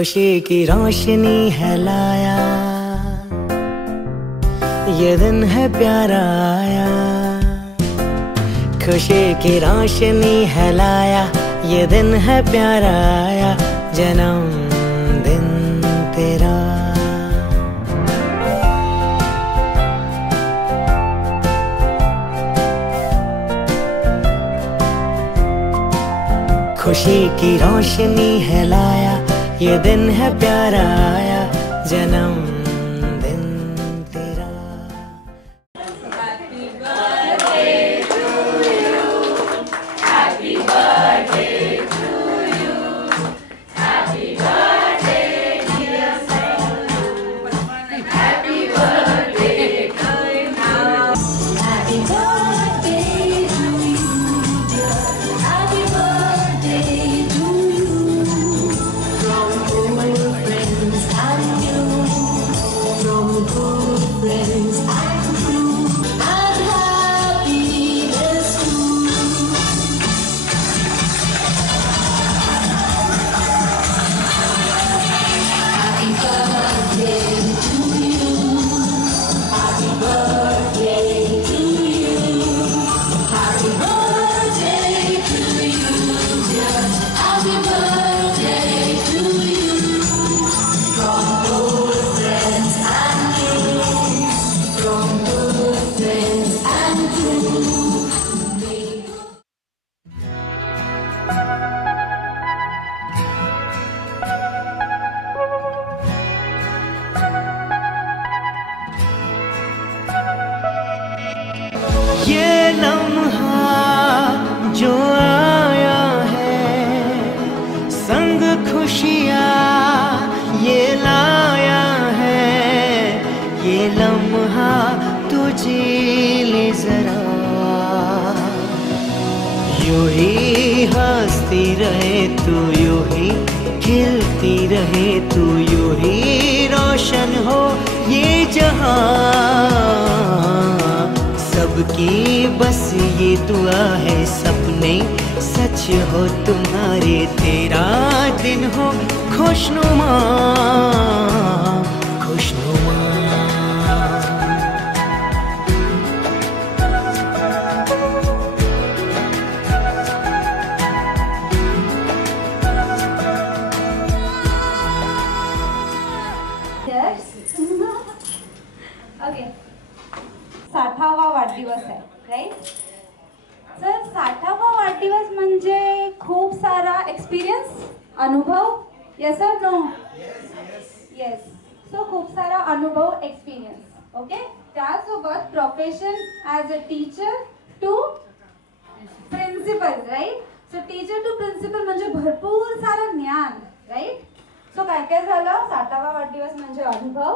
खुशी की रोशनी है लाया, ये दिन है प्यारा आया। खुशी की रोशनी है लाया, ये दिन है प्यारा आया, जन्मदिन तेरा। खुशी की रोशनी है लाया, ये दिन है प्यारा आया, जन्मदिन तेरा। Happy birthday to you, happy birthday to you, happy birthday dear Sonu, happy birthday to you, happy birthday to you dear, happy birthday to you, from old friends and you, from good friends and you, and happiness too. Happy birthday to you, happy birthday to you, happy birthday to you dear, happy birthday to you, from old friends and you, from good friends and you. ये लम्हा जो आया है, संग खुशियाँ ये लाया है, ये लम्हा तू जी ले जरा। यूं ही हंसती रहे तू, यूं ही खिलती रहे तू, यूं ही रोशन हो ये जहां। सबकी बस ये दुआ है, सपने सच हो तुम्हारे, तेरा दिन हो खुशनुमा खुशनुमा। ओके, 60वा वाढदिवस आहे, राईट? सर 60वा वाढदिवस म्हणजे खूप सारा एक्सपिरियन्स, अनुभव. Yes or no? Yes. So खूप सारा अनुभव, एक्सपिरियन्स. ओके, त्यासोबत profession as a teacher to principal, right? So teacher to principal म्हणजे भरपूर सारं ज्ञान, राईट? सो काय काय झालं? 60वा वाढदिवस म्हणजे अनुभव,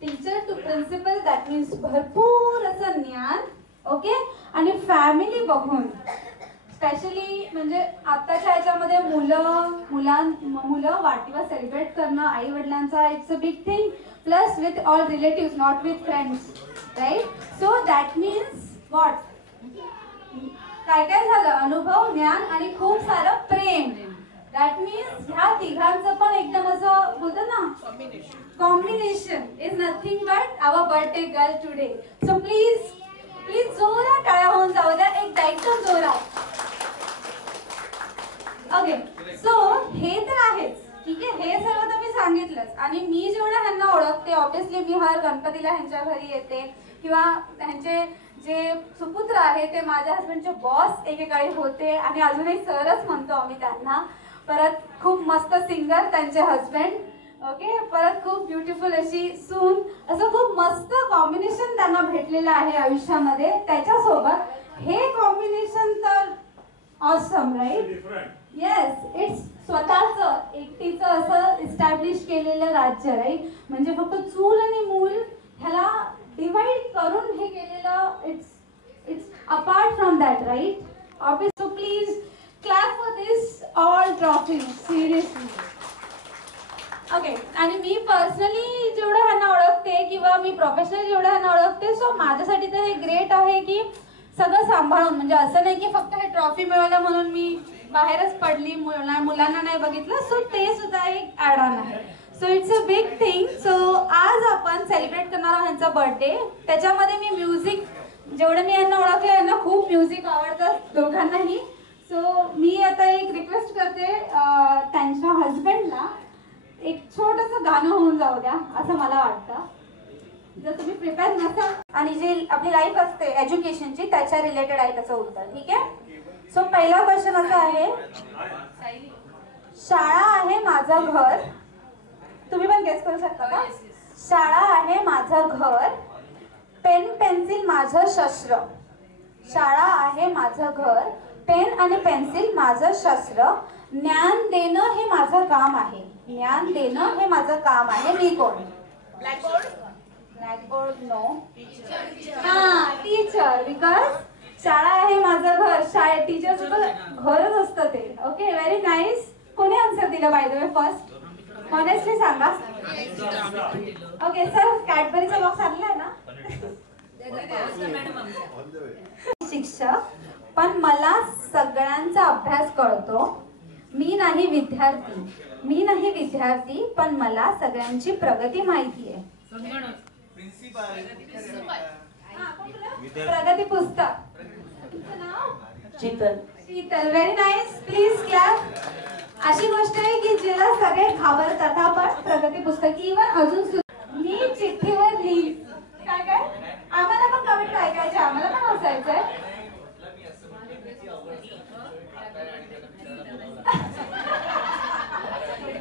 teacher to principal, that means भरपूर असं ज्ञान. ओके, आणि फॅमिली बघून स्पेशली म्हणजे आत्ताच्या ह्याच्यामध्ये मुलं वाढदिवस सेलिब्रेट करणं आई वडिलांचा, it's a big thing. Plus with all relatives, not with friends, right? So that means what? काय काय झालं? अनुभव, ज्ञान आणि खूप सारं प्रेम. दॅट मीन्स ह्या तिघांचं पण एकदम असं बोलतो ना, combination is nothing but our birthday girl today. So please जोरात टाळ्या होऊन जाऊ द्या, एकदा एकदम जोरात. ओके, सो हे तर आहेच, ठीक आहे, हे सर्व तर मी सांगितलंच. आणि मी जेवढं ह्यांना ओळखते, ऑब्विसली मी हर गणपतीला ह्यांच्या घरी येते, किंवा ह्यांचे जे सुपुत्र आहे ते माझ्या हस्बंडचे बॉस एकेकाळी होते, आणि अजूनही सरच म्हणतो आम्ही त्यांना. परत खूप मस्त सिंगर त्यांचे हस्बंड. ओके, परत खूप ब्युटिफुल अशी सून. असं खूप मस्त कॉम्बिनेशन त्यांना भेटलेलं आहे आयुष्यामध्ये. त्याच्यासोबत हे कॉम्बिनेशन तर ऑसम, राईट? येस, इट्स स्वतःच एकटीचं असं इस्टॅब्लिश केलेलं राज्य, राईट? म्हणजे फक्त चूल आणि मूल ह्याला डिवाइड करून हे केलेलं, it's apart from that, right? Obvious. So please clap for this all trophy, seriously. Okay, आणि मी पर्सनली जेवढं ह्यांना ओळखते किंवा मी प्रोफेशनली जेवढं ह्यांना ओळखते, सो माझ्यासाठी तर हे ग्रेट आहे की सगळं सांभाळून, म्हणजे असं नाही की फक्त हे ट्रॉफी मिळवलं म्हणून मी बाहेरच पडली, मुलांना नाही बघितलं, सो ते सुद्धा एक ऍड ऑन आहे. So it's a big thing. So आज आपण सेलिब्रेट करणार आहोत ह्यांचा बर्थडे. त्याच्यामध्ये मी म्युझिक, जेवढं मी यांना ओळखलं, यांना खूप म्युझिक आवडतं दोघांनाही. सो मी आता एक रिक्वेस्ट करते त्यांच्या हजबंडला एक छोटंसं गाणं होऊन जाऊ द्या असं मला वाटतं. जर तुम्ही प्रिपेअर नसाल आणि जे आपली लाईफ असते एज्युकेशनची त्याच्या रिलेटेड आहे त्याचं उत्तर. ठीक आहे. सो पहिला क्वेश्चन असा आहे, शाळा आहे माझं घर. तुम्ही पण गेस करू शकता का? शाळा आहे माझं घर, पेन पेन्सिल माझं शस्त्र. शाळा आहे माझं घर, पेन आणि पेन्सिल माझं शस्त्र. ज्ञान देणं हे माझं काम आहे. ज्ञान देणं हे माझं काम आहे. मी कोण? ब्लॅकबोर्ड. Blackboard no. हा, टीचर. बिकॉज शाळा आहे माझं घर, शाळेत टीचर सुद्धा घरच असतं ते. Okay, very nice. कोणी आन्सर दिलं by the way first? Honestly सांगा. ओके सर, कॅडबरीचा बॉक्स आणलाय ना? शिक्षक, पण मला सगळ्यांचा अभ्यास कळतो. मी नाही विद्यार्थी, पण मला सगळ्यांची प्रगती माहिती आहे. प्रगती पुस्तक. Sheetal. Very nice. Please clap. अशी गोष्ट आहे की जिला सगळे घाबरतात, आपण प्रगती पुस्तक. इव्हन अजून मी चिठ्ठीवर लिही. काय आम्हाला पण कमेंट ऐकायचे, आम्हाला पण हसायचंय.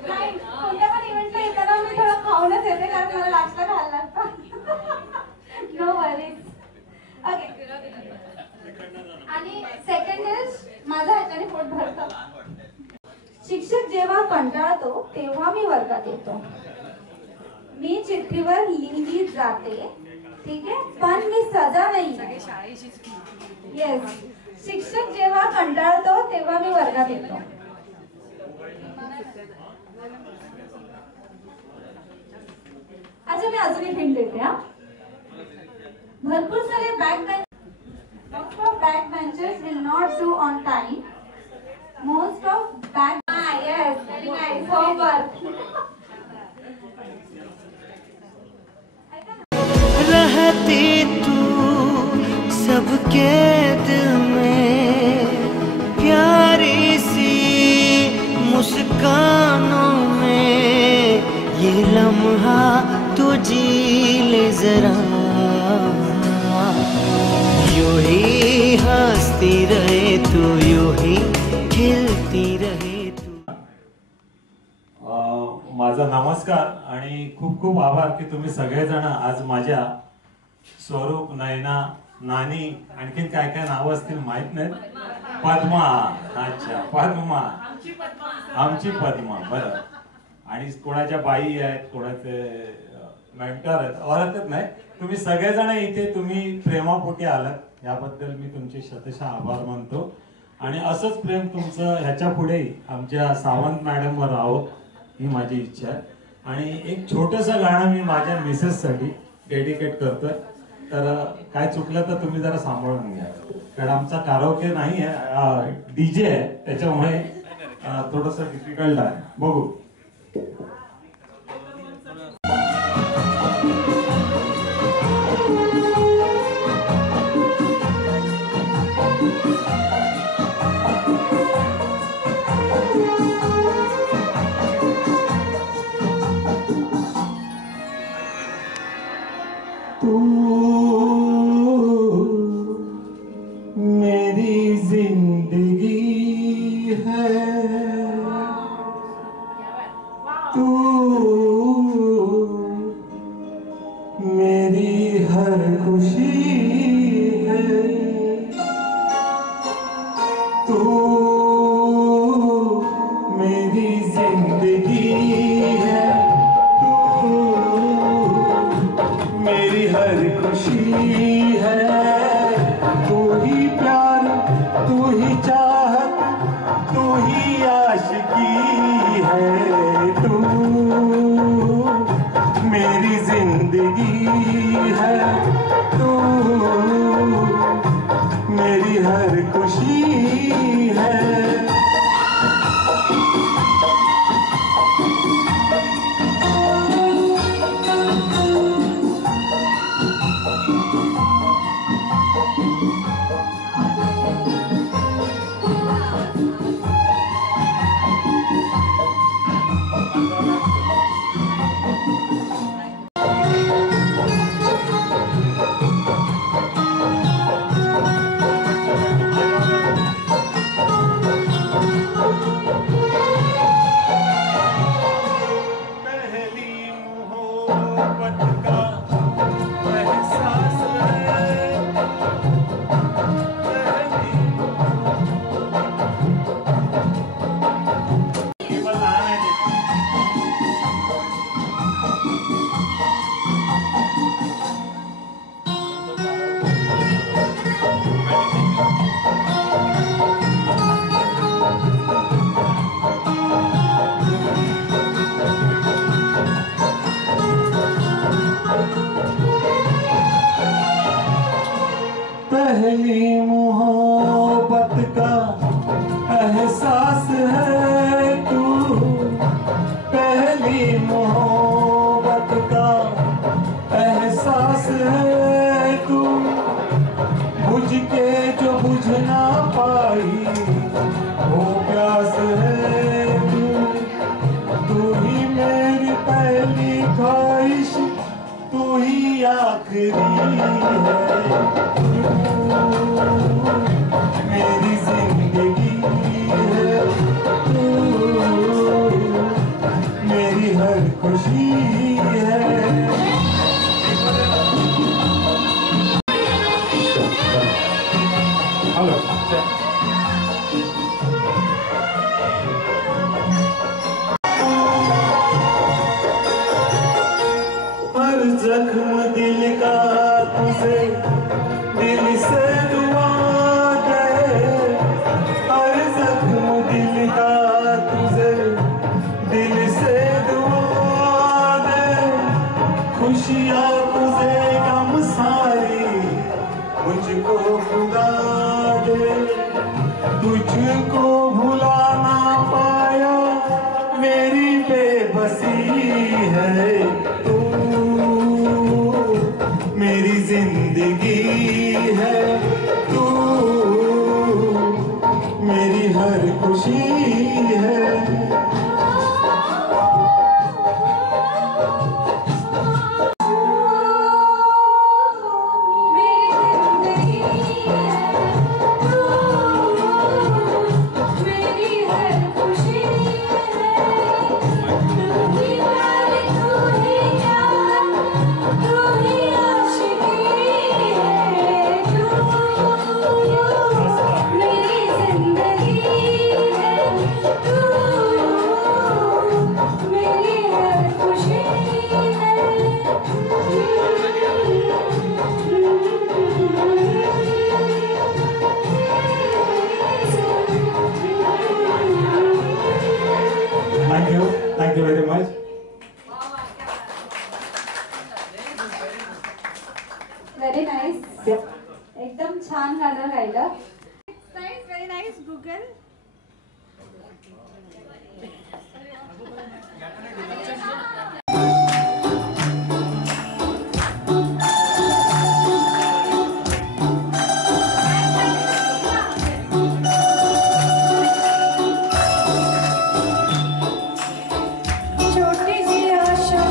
नाही, कोणत्या पण इव्हेंटला येताना मी थोडं खाऊनच येते, कारण मला नाश्ता घालायला लागतं. No worries. ओके. आणि सेकंड इज माझं ह्याच्याने पोट भरतं. शिक्षक जेव्हा कंटाळतो तेव्हा मी वर्गात येतो. मी चिठ्ठीवर लिहिली जाते. ठीक आहे, पण मी सजा नाही. येस, शिक्षक जेव्हा कंटाळतो तेव्हा मी वर्गात येतो. अच्छा, मी अजून एक हिंट देते. हा, भरपूर सारे back benchers will not do on time. Most of back. Yes, very nice. Homework. रहती तू सबके दिल में, प्यारी सी मुस्कानों में, ये लम्हा तू जी ले जरा. यूं ही हंसती रहे तू, यूं ही खिलती रहे तू. माझा नमस्कार आणि खूप खूप आभार की तुम्ही सगळेजण आज माझ्या स्वरूप, नयना, नानी, आणखीन काय काय नाव असतील माहित नाहीत. पद्मा. अच्छा, पद्मा. आमची पद्मा. बरं. आणि कोणाच्या बाई आहेत, कोणाचे मेंटर आहेत, ओळखत नाही. तुम्ही सगळेजण इथे तुम्ही प्रेमापोटी आलात, याबद्दल मी तुमचे शतशः आभार मानतो. आणि असंच प्रेम तुमचं ह्याच्या पुढेही आमच्या सावंत मॅडमवर राहो ही माझी इच्छा आहे. आणि एक छोटंसं गाणं मी माझ्या मिसेससाठी डेडिकेट करतोय. तर काय चुकलं तर तुम्ही जरा सांभाळून घ्या, कारण आमचा काराओके नाही आहे, डीजे आहे, त्याच्यामुळे थोडंसं डिफिकल्ट आहे. बघू. मेरी हर खुशी है. पहली मोहब्बत का एहसास है तू, पहली मोहब्बत का एहसास है तू, बुझ के जो बुझ ना पाई वो प्यास है तू, तू ही मेरी पहली ख्वाहिश, तू ही आखिरी है, मेरी जिंदगी है तू, मेरी हर खुशी है। हेलो हर जख्म दिल का तुझे दिल से दुआ दे, हर जख्म दिल का तुझे दिल से दुआ दे, खुशियाँ तुझे गम सारी मुझको खुदा दे, तुझको भुला ना पाया मेरी बेबसी है तू, मेरी जिंदगी है तू, मेरी हर खुशी है। Thank you very much. Very nice, एकदम छान गाणं गायलं. Nice, very nice, Google. छोटी सी आशा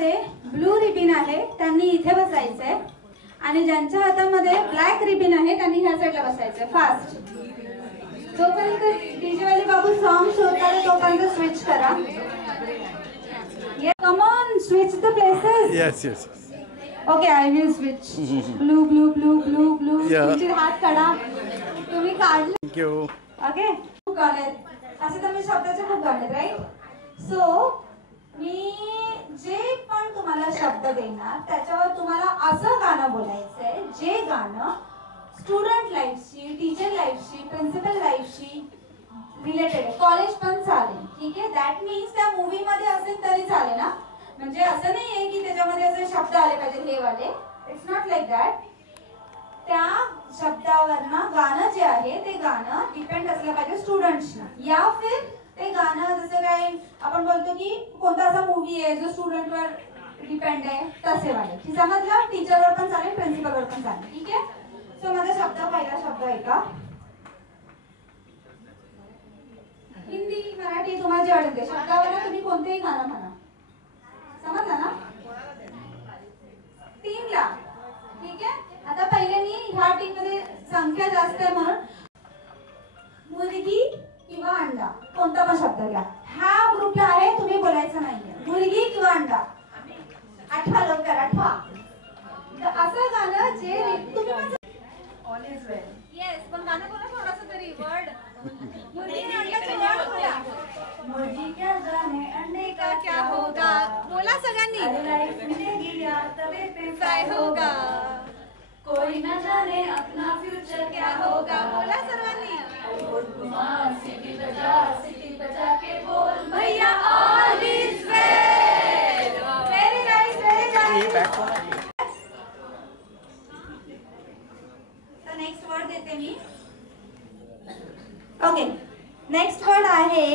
हातामध्ये ब्लू रिबिन आहे त्यांनी इथे बसायचंय आणि ज्यांच्या हातामध्ये ब्लॅक रिबिन आहे त्यांनी ह्या साईडला बसायचंय. फास्ट. जोपर्यंत डीजे वाले बाबू सॉन्ग शोधतात तोपर्यंत स्विच करा. Come on, switch the places. Yes, yes. Okay, I will switch. Blue blue blue blue blue. तुमचे हात काढा. तुम्ही काढले. Thank you. ओके, खूप गाणे आहेत. असे तर मी शब्दाचे खूप गाणे आहेत, राईट? सो मी जे पण तुम्हाला शब्द देणार त्याच्यावर तुम्हाला असं गाणं बोलायचंय जे गाणं स्टुडंट लाईफशी, टीचर लाईफशी, प्रिन्सिपल लाईफशी रिलेटेड आहे. कॉलेज पण चालेल, ठीक आहे? दॅट मीन्स त्या मूवी मध्ये असेल तरी चालेल ना. म्हणजे असं नाही आहे की त्याच्यामध्ये असे शब्द आले पाहिजे हे वाले. It's not like that. त्या शब्दावरनं गाणं जे आहे ते गाणं डिपेंड असलं पाहिजे स्टुडंट्सना. या फिर ते गाणं जसं काय आपण बोलतो की कोणता असा मूवी आहे जो स्टुडंटवर डिपेंड आहे तसे वाले. की समजलं? टीचरवर पण चालेल, प्रिन्सिपलवर पण चालेल, ठीक आहे? सो माझा शब्द, पहिला शब्द ऐका. हिंदी, मराठी तुम्हाला जे आवडेल ते शब्दावर तुम्ही कोणतेही गाणं म्हणा. समजलं ना? टीमला, ठीक आहे? आता पहिले मी ह्या टीम मध्ये संख्या जास्त आहे म्हणून मुलगी किंवा अंडा कोणता पण शब्द घ्या. ह्या ग्रुपला आहे, तुम्ही बोलायचं नाहीये. मुलगी किंवा अंडा. आठवा, लवकर आठवा. असं गाणं जे तुम्ही ऑल इज वेल. येस, पण गाणं बोला थोडंसं तरी. वर्ड मुर्गी ने अंडे का वर्ड बोला. मुर्गी क्या जाने अंडे का क्या होगा. बोला सगळ्यांनी. लाइफ मिलेगी या तवे पे फ्राई होगा. कोई न जाने अपना फ्यूचर क्या होगा. बोला सर्वांनी. सिटी बजा के बोल भैया all is well. Very nice, very nice. Next word देते मी. ओके, नेक्स्ट वर्ड आहे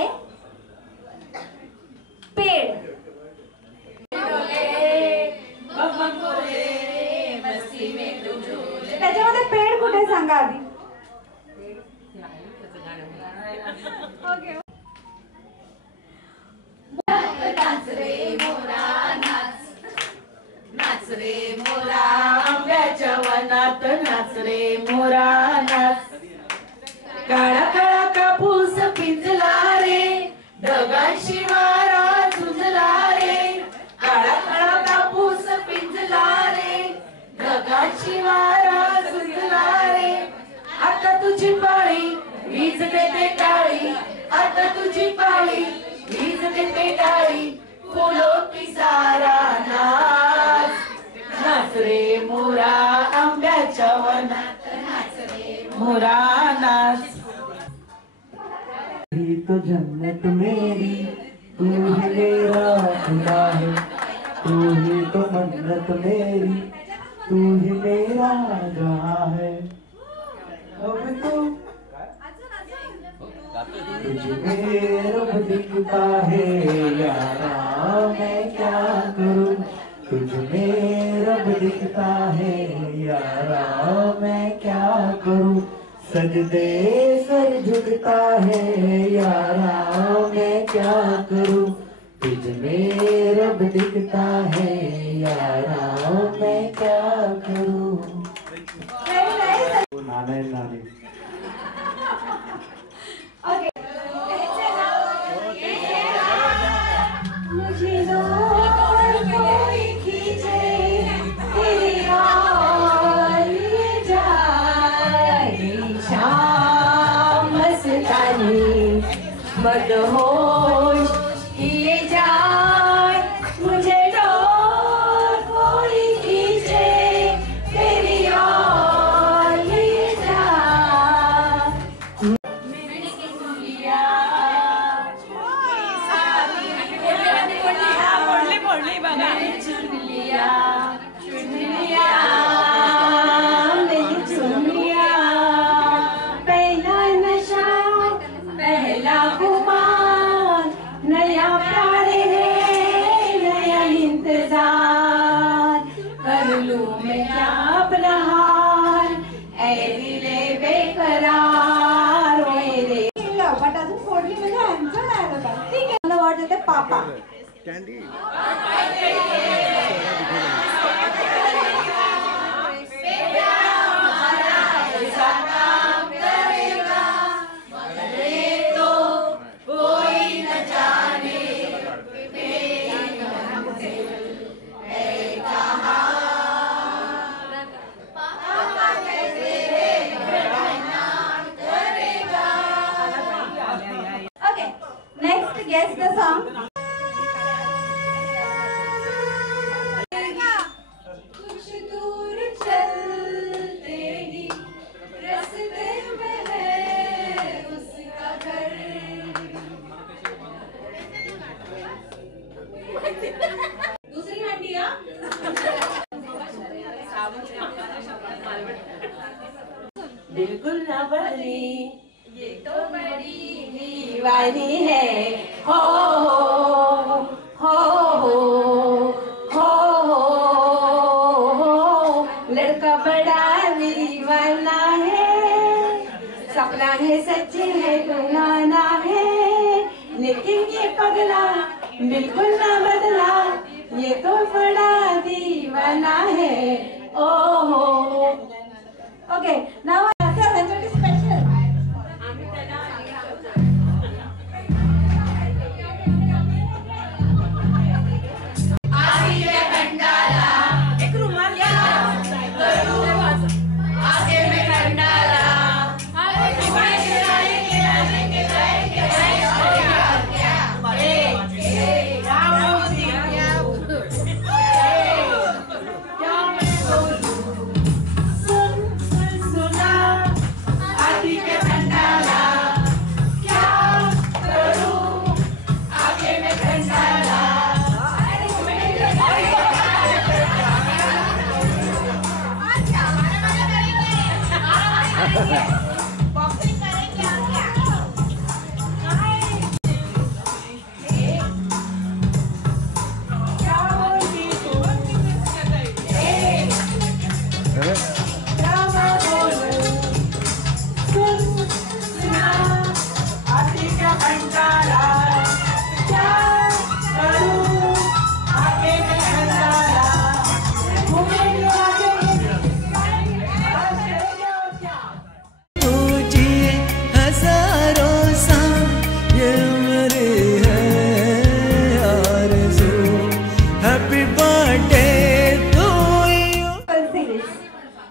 पेड़. त्याच्यामध्ये पेड़ कुठे सांगा आधी. ओके. नाच रे मोरा नाच, नाच रे मोरा आंब्याच्या वनात, नाच रे मोरा नाच. काळा काळा कापूस पिंजला रे, ढगांशी वारा झुंजला रे. काळा काळा कापूस पिंजला रे, ढगांशी वारा झुंजला रे. आता तुझी पाळी वीज देते टाळी, आता तुझी पाळी वीज देते टाळी. फुलो पिसारा नाच, नाच रे मोरा आंब्याच्या वनात, नाच रे मोरा नाच. तो जन्नत मेरी, तू ही मेरा खुदा है, तू ही तो मन्नत मेरी, तू ही मेरा जहां है. अब तो तुझमें रब दिखता है यारा, मैं क्या करूं. तुझमें रब दिखता है यारा, मैं क्या करूं. सजदे सर झुकता है यारा, मैं क्या करूं. तुझमें रब दिखता है यारा, मैं क्या करूं. नाना नानी. ओके. मुझे और कोई खींचे तेरी ओर ले जाए. शाम मस्तानी मदहोश किए जाए. मुझे और कोई खींचे तेरी ओर ले जाए. पहला नशा, पहला खुमार, नया प्यार है, नया इंतजार. कर लूं मैं क्या अपना हार, ऐ दिले बेकरार. मेरे बट अजून फोडली म्हणजे आन्सर नाही आलं. ठीक आहे, मला वर्ड देते पापा. Candy Okay, next guess the song. कुछ दूर चलते ही रास्ते में है उसका घर। दूसरी हंडिया बिल्कुल ना बनी ये तो बड़ी दीवानी है हो हो हो लड़का बड़ा दीवाना है सपना है सच्ची है बनाना है लेकिन ये पगला बिल्कुल ना बदला ये तो बड़ा दीवाना है ओ हो। Okay, now that's very special.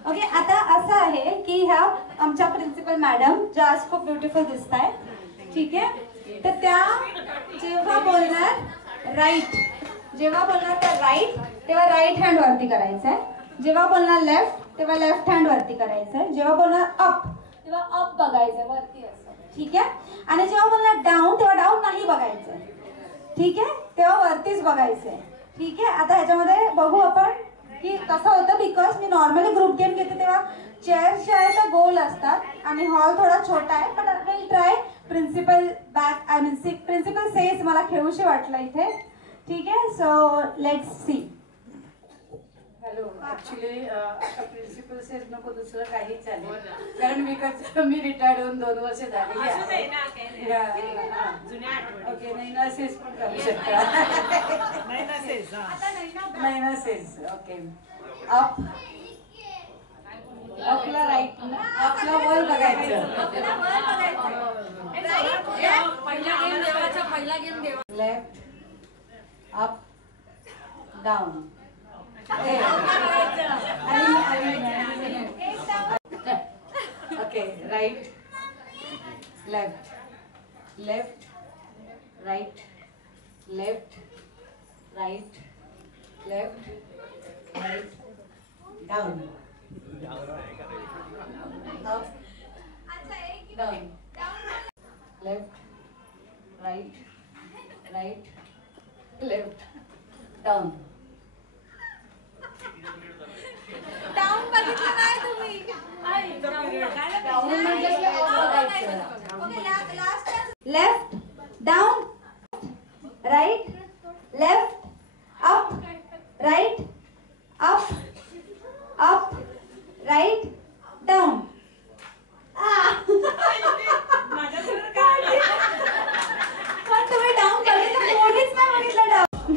Okay, आता असं आहे की ह्या आमच्या प्रिन्सिपल मॅडम ज्या आज खूप ब्युटिफुल दिसत आहेत, ठीक आहे. तर त्या जेव्हा बोलणार राईट, जेव्हा बोलणार त्या राईट तेव्हा राईट हँड वरती करायचं आहे, जेव्हा बोलणार लेफ्ट तेव्हा लेफ्ट हँड वरती करायचं आहे, जेव्हा बोलणार अप तेव्हा अप बघायचं वरती असं, ठीक आहे. आणि जेव्हा बोलणार डाऊन तेव्हा डाऊन नाही बघायचं, ठीक आहे, तेव्हा वरतीच बघायचंय, ठीक आहे. आता ह्याच्यामध्ये बघू आपण की कसं होतं, because me normally group game घेते तेव्हा चेअर्स ज्या आहेत त्या गोल असतात आणि हॉल थोडा छोटा आहे, पण will try principal back I mean principal says मला खेळूशी वाटलं इथे, ठीक आहे. So let's see. Hello, actually आता प्रिन्सिपल सेज नको दुसरं काही चालेल, कारण मी रिटायर्ड होऊन 2 वर्ष झाली. ओके, नैना सेज पण करू शकता. नैना सेज ओके. अप, अपला राईट, अपला वर बघायचं, left up down, okay, right, left, left, right, left, right, left, right, down, up, down, left, right, right, left, down. Down बघितलं नाही तुम्ही. Left down, right left, up right, up up right, down. पण तुम्ही down बघितलं, कोणीच नाही बघितलं down.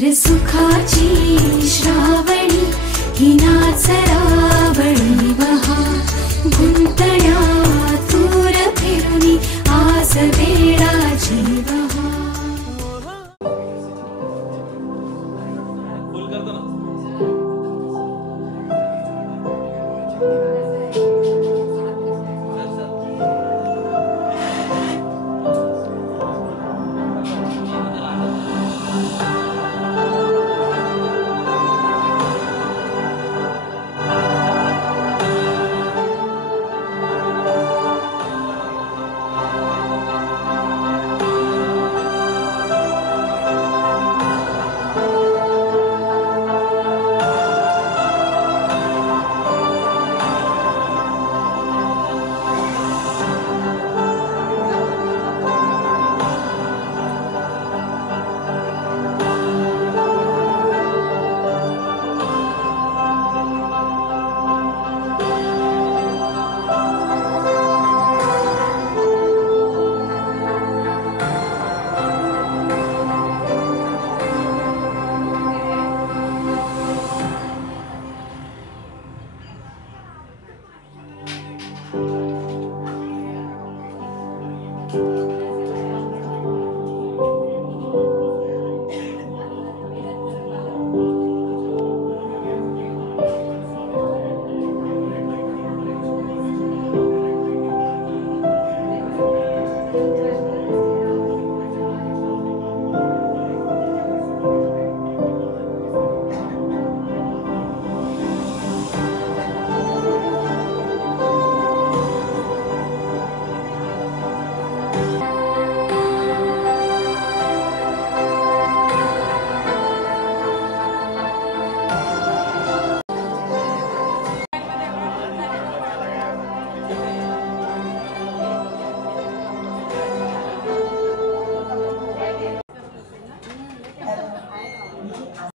हर सुखाची श्रावणी ही नाच रावणी बहा गुंतण्या दूर फिरुनी आज वेळाची बहा.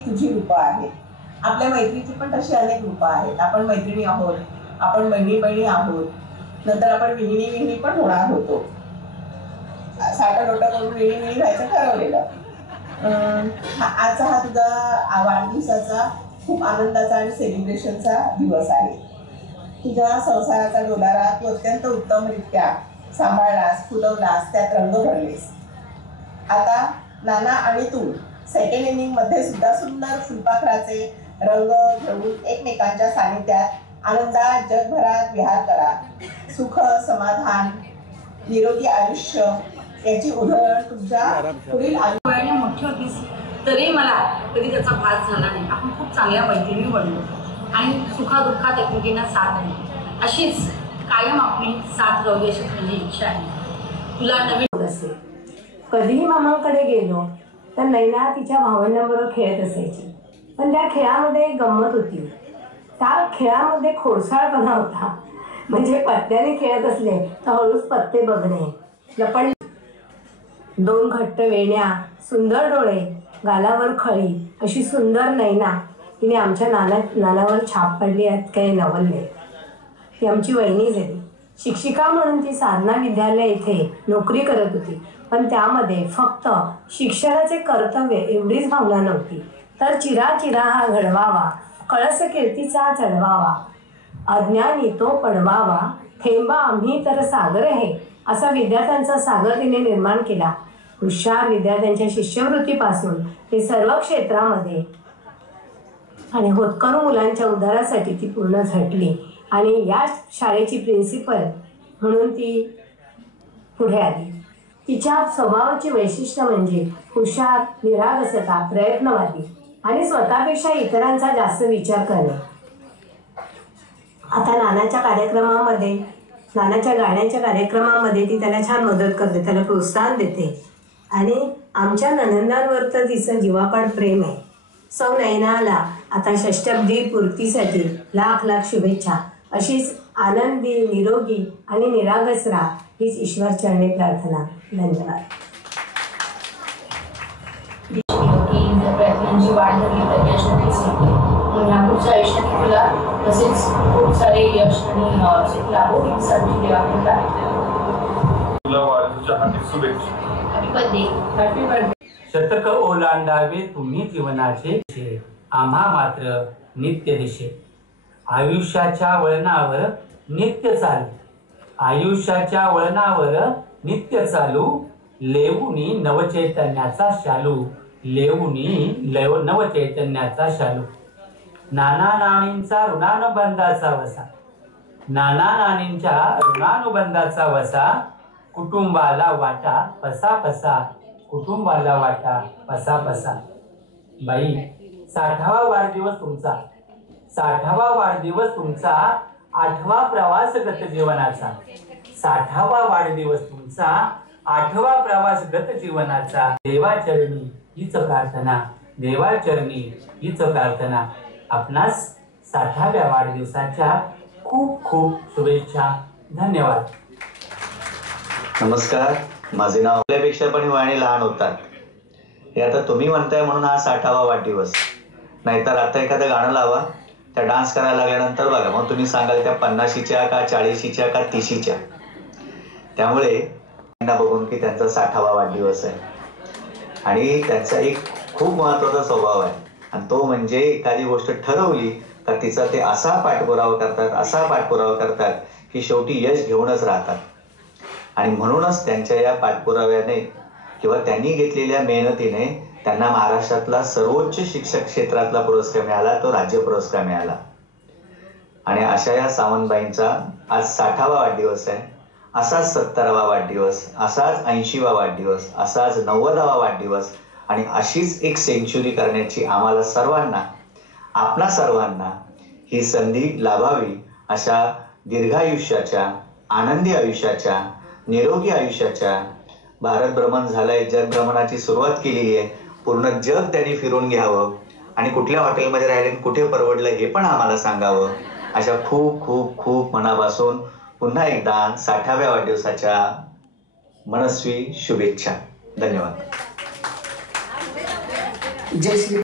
तुझी रूपं आहेत. आपल्या मैत्रीची पण तशी अनेक रूपं आहेत. आपण मैत्रिणी आहोत, आपण बहिणी आहोत, नंतर आपण विहिणी पण होणार होतो. साठा लोटा करून विहिणी व्हायचं ठरवलेलं. आजचा हा तुझा वाढदिवसाचा खूप आनंदाचा आणि सेलिब्रेशनचा दिवस आहे. तुझ्या संसाराचा डोलारा तू अत्यंत उत्तमरित्या सांभाळलास, फुलवलास, त्यात रंग भरलेस. आता नाना आणि तू सेकंड इनिंग मध्ये सुद्धा सुंदर फुलपाखराचे रंग घेऊन एकमेकांच्या सानिध्यात आनंदात जगभरात विहार करा. सुख, समाधान, निरोगी आयुष्य याची उधळण तुमच्या पुढील आयुष्याने मोठी होतीस तरी मला कधी त्याचा भास झाला नाही. आपण खूप चांगल्या मैत्रिणी बनलो आणि सुखादुःखात एकमेकींना साथ दिली. अशीच कायम आपली साथ राहू अशी माझी इच्छा आहे. तुला नवीन होत असेल. कधीही मामांकडे गेलो तर नैना तिच्या भावंडांबरोबर खेळत असायची. पण त्या खेळामध्ये एक गंमत होती. त्या खेळामध्ये खोडसाळपणा होता. म्हणजे पत्त्याने खेळत असले तर हळूच पत्ते बघणे, लपण. दोन घट्ट वेण्या, सुंदर डोळे, गालावर खळी अशी सुंदर नैना तिने आमच्या नानावर छाप पडली आहेत काही नवलले. ती आमची वहिनी झाली. शिक्षिका म्हणून ती साधना विद्यालय इथे नोकरी करत होती. पण त्यामध्ये फक्त शिक्षणाचे कर्तव्य एवढीच भावना नव्हती, तर चिरा हा घडवावा, कळस कीर्तीचा चढवावा, अज्ञानी तो पडवावा, थेंबा आम्ही तर सागर हे, असा विद्यार्थ्यांचा सागर तिने निर्माण केला. हुशार विद्यार्थ्यांच्या शिष्यवृत्तीपासून ते सर्व क्षेत्रामध्ये आणि होतकरू मुलांच्या उद्धारासाठी ती पूर्ण झटली आणि या शाळेची प्रिन्सिपल म्हणून ती पुढे आली. तिच्या स्वभावाची वैशिष्ट्य म्हणजे हुशार, निरागसता, प्रयत्नवादी आणि स्वतःपेक्षा इतरांचा जास्त विचार करणे. आता नानाच्या गाण्याच्या कार्यक्रमामध्ये ती त्याला छान मदत करते, त्याला प्रोत्साहन देते आणि आमच्या ननंदांवर तर तिचं जीवापाड प्रेम आहे. सौ नैनाला आता षष्टब्दी पूर्तीसाठी लाख लाख शुभेच्छा. अशीच आनंदी, निरोगी आणि निरागस राहा हीच ईश्वरचरणी प्रार्थना. धन्यवाद. प्रयत्नांची वाढ झाली तर यश नक्कीच मिळते. ह्या पुढच्या आयुष्यात तुला तसेच खूप सारे यश आणि लाभो हीसाठी देवा तुला वाढदिवसाच्या हार्दिक शुभेच्छा. Happy birthday. Happy birthday. शतक ओलांडावे तुम्ही जीवनाचे, आम्हा मात्र नित्य दिशे. आयुष्याच्या वळणावर नित्य चालू, आयुष्याच्या वळणावर नित्य चालू, लेऊनी नवचैतन्याचा शालू, लेऊनी नवचैतन्याचा शालू. नाना नानींचा ऋणानुबंधाचा वसा, नाना नानींच्या ऋणानुबंधाचा वसा, कुटुंबाला वाटा पसा पसा, कुटुंबाला वाटा पसा पसा. बाई 60वा वाढदिवस तुमचा, 60वा वाढदिवस तुमचा, 8वा प्रवास गत जीवनाचा, 60वा वाढदिवस तुमचा, 8वा प्रवास गत जीवनाचा. देवाचरणी हीच प्रार्थना, देवाचरणी हीच प्रार्थना. आपणास 60व्या वाढदिवसाच्या खूप खूप शुभेच्छा. धन्यवाद. नमस्कार, माझे नाव आपल्यापेक्षा पण वयाने लहान होतात. हे आता तुम्ही म्हणताय म्हणून हा 60वा वाढदिवस, नाहीतर आता एखादं गाणं लावा, त्या डान्स करायला लागल्यानंतर बघा मग तुम्ही सांगाल त्या 50च्या का 40च्या का 30च्या. त्यामुळे त्यांना बघून की त्यांचा 60वा वाढदिवस आहे आणि त्यांचा एक खूप महत्त्वाचा स्वभाव आहे आणि तो म्हणजे एखादी गोष्ट ठरवली का तिचा ते असा पाठपुरावा करतात, असा पाठपुरावा करतात की शेवटी यश घेऊनच राहतात. आणि म्हणूनच त्यांच्या या पाठपुराव्याने किंवा त्यांनी घेतलेल्या मेहनतीने त्यांना महाराष्ट्रातला सर्वोच्च शिक्षक क्षेत्रातला पुरस्कार मिळाला, तो राज्य पुरस्कार मिळाला. आणि अशा या सावंतबाईंचा आज 60वा वाढदिवस आहे. असाच 70वा वाढदिवस, असाच 80वा वाढदिवस, असाच 90वा वाढदिवस आणि अशीच एक सेंचुरी करण्याची आम्हाला सर्वांना, आपणा सर्वांना ही संधी लाभावी. अशा दीर्घायुष्याच्या, आनंदी आयुष्याच्या, निरोगी आयुष्याच्या, भारत भ्रमण झालंय, जग भ्रमणाची सुरुवात केली आहे, पूर्ण जग त्यांनी फिरून घ्यावं आणि कुठल्या हॉटेलमध्ये राहिले, कुठे परवडलं हे पण आम्हाला सांगावं. अशा खूप खूप खूप मनापासून पुन्हा एकदा 60व्या वाढदिवसाच्या मनस्वी शुभेच्छा. धन्यवाद. जय Shri.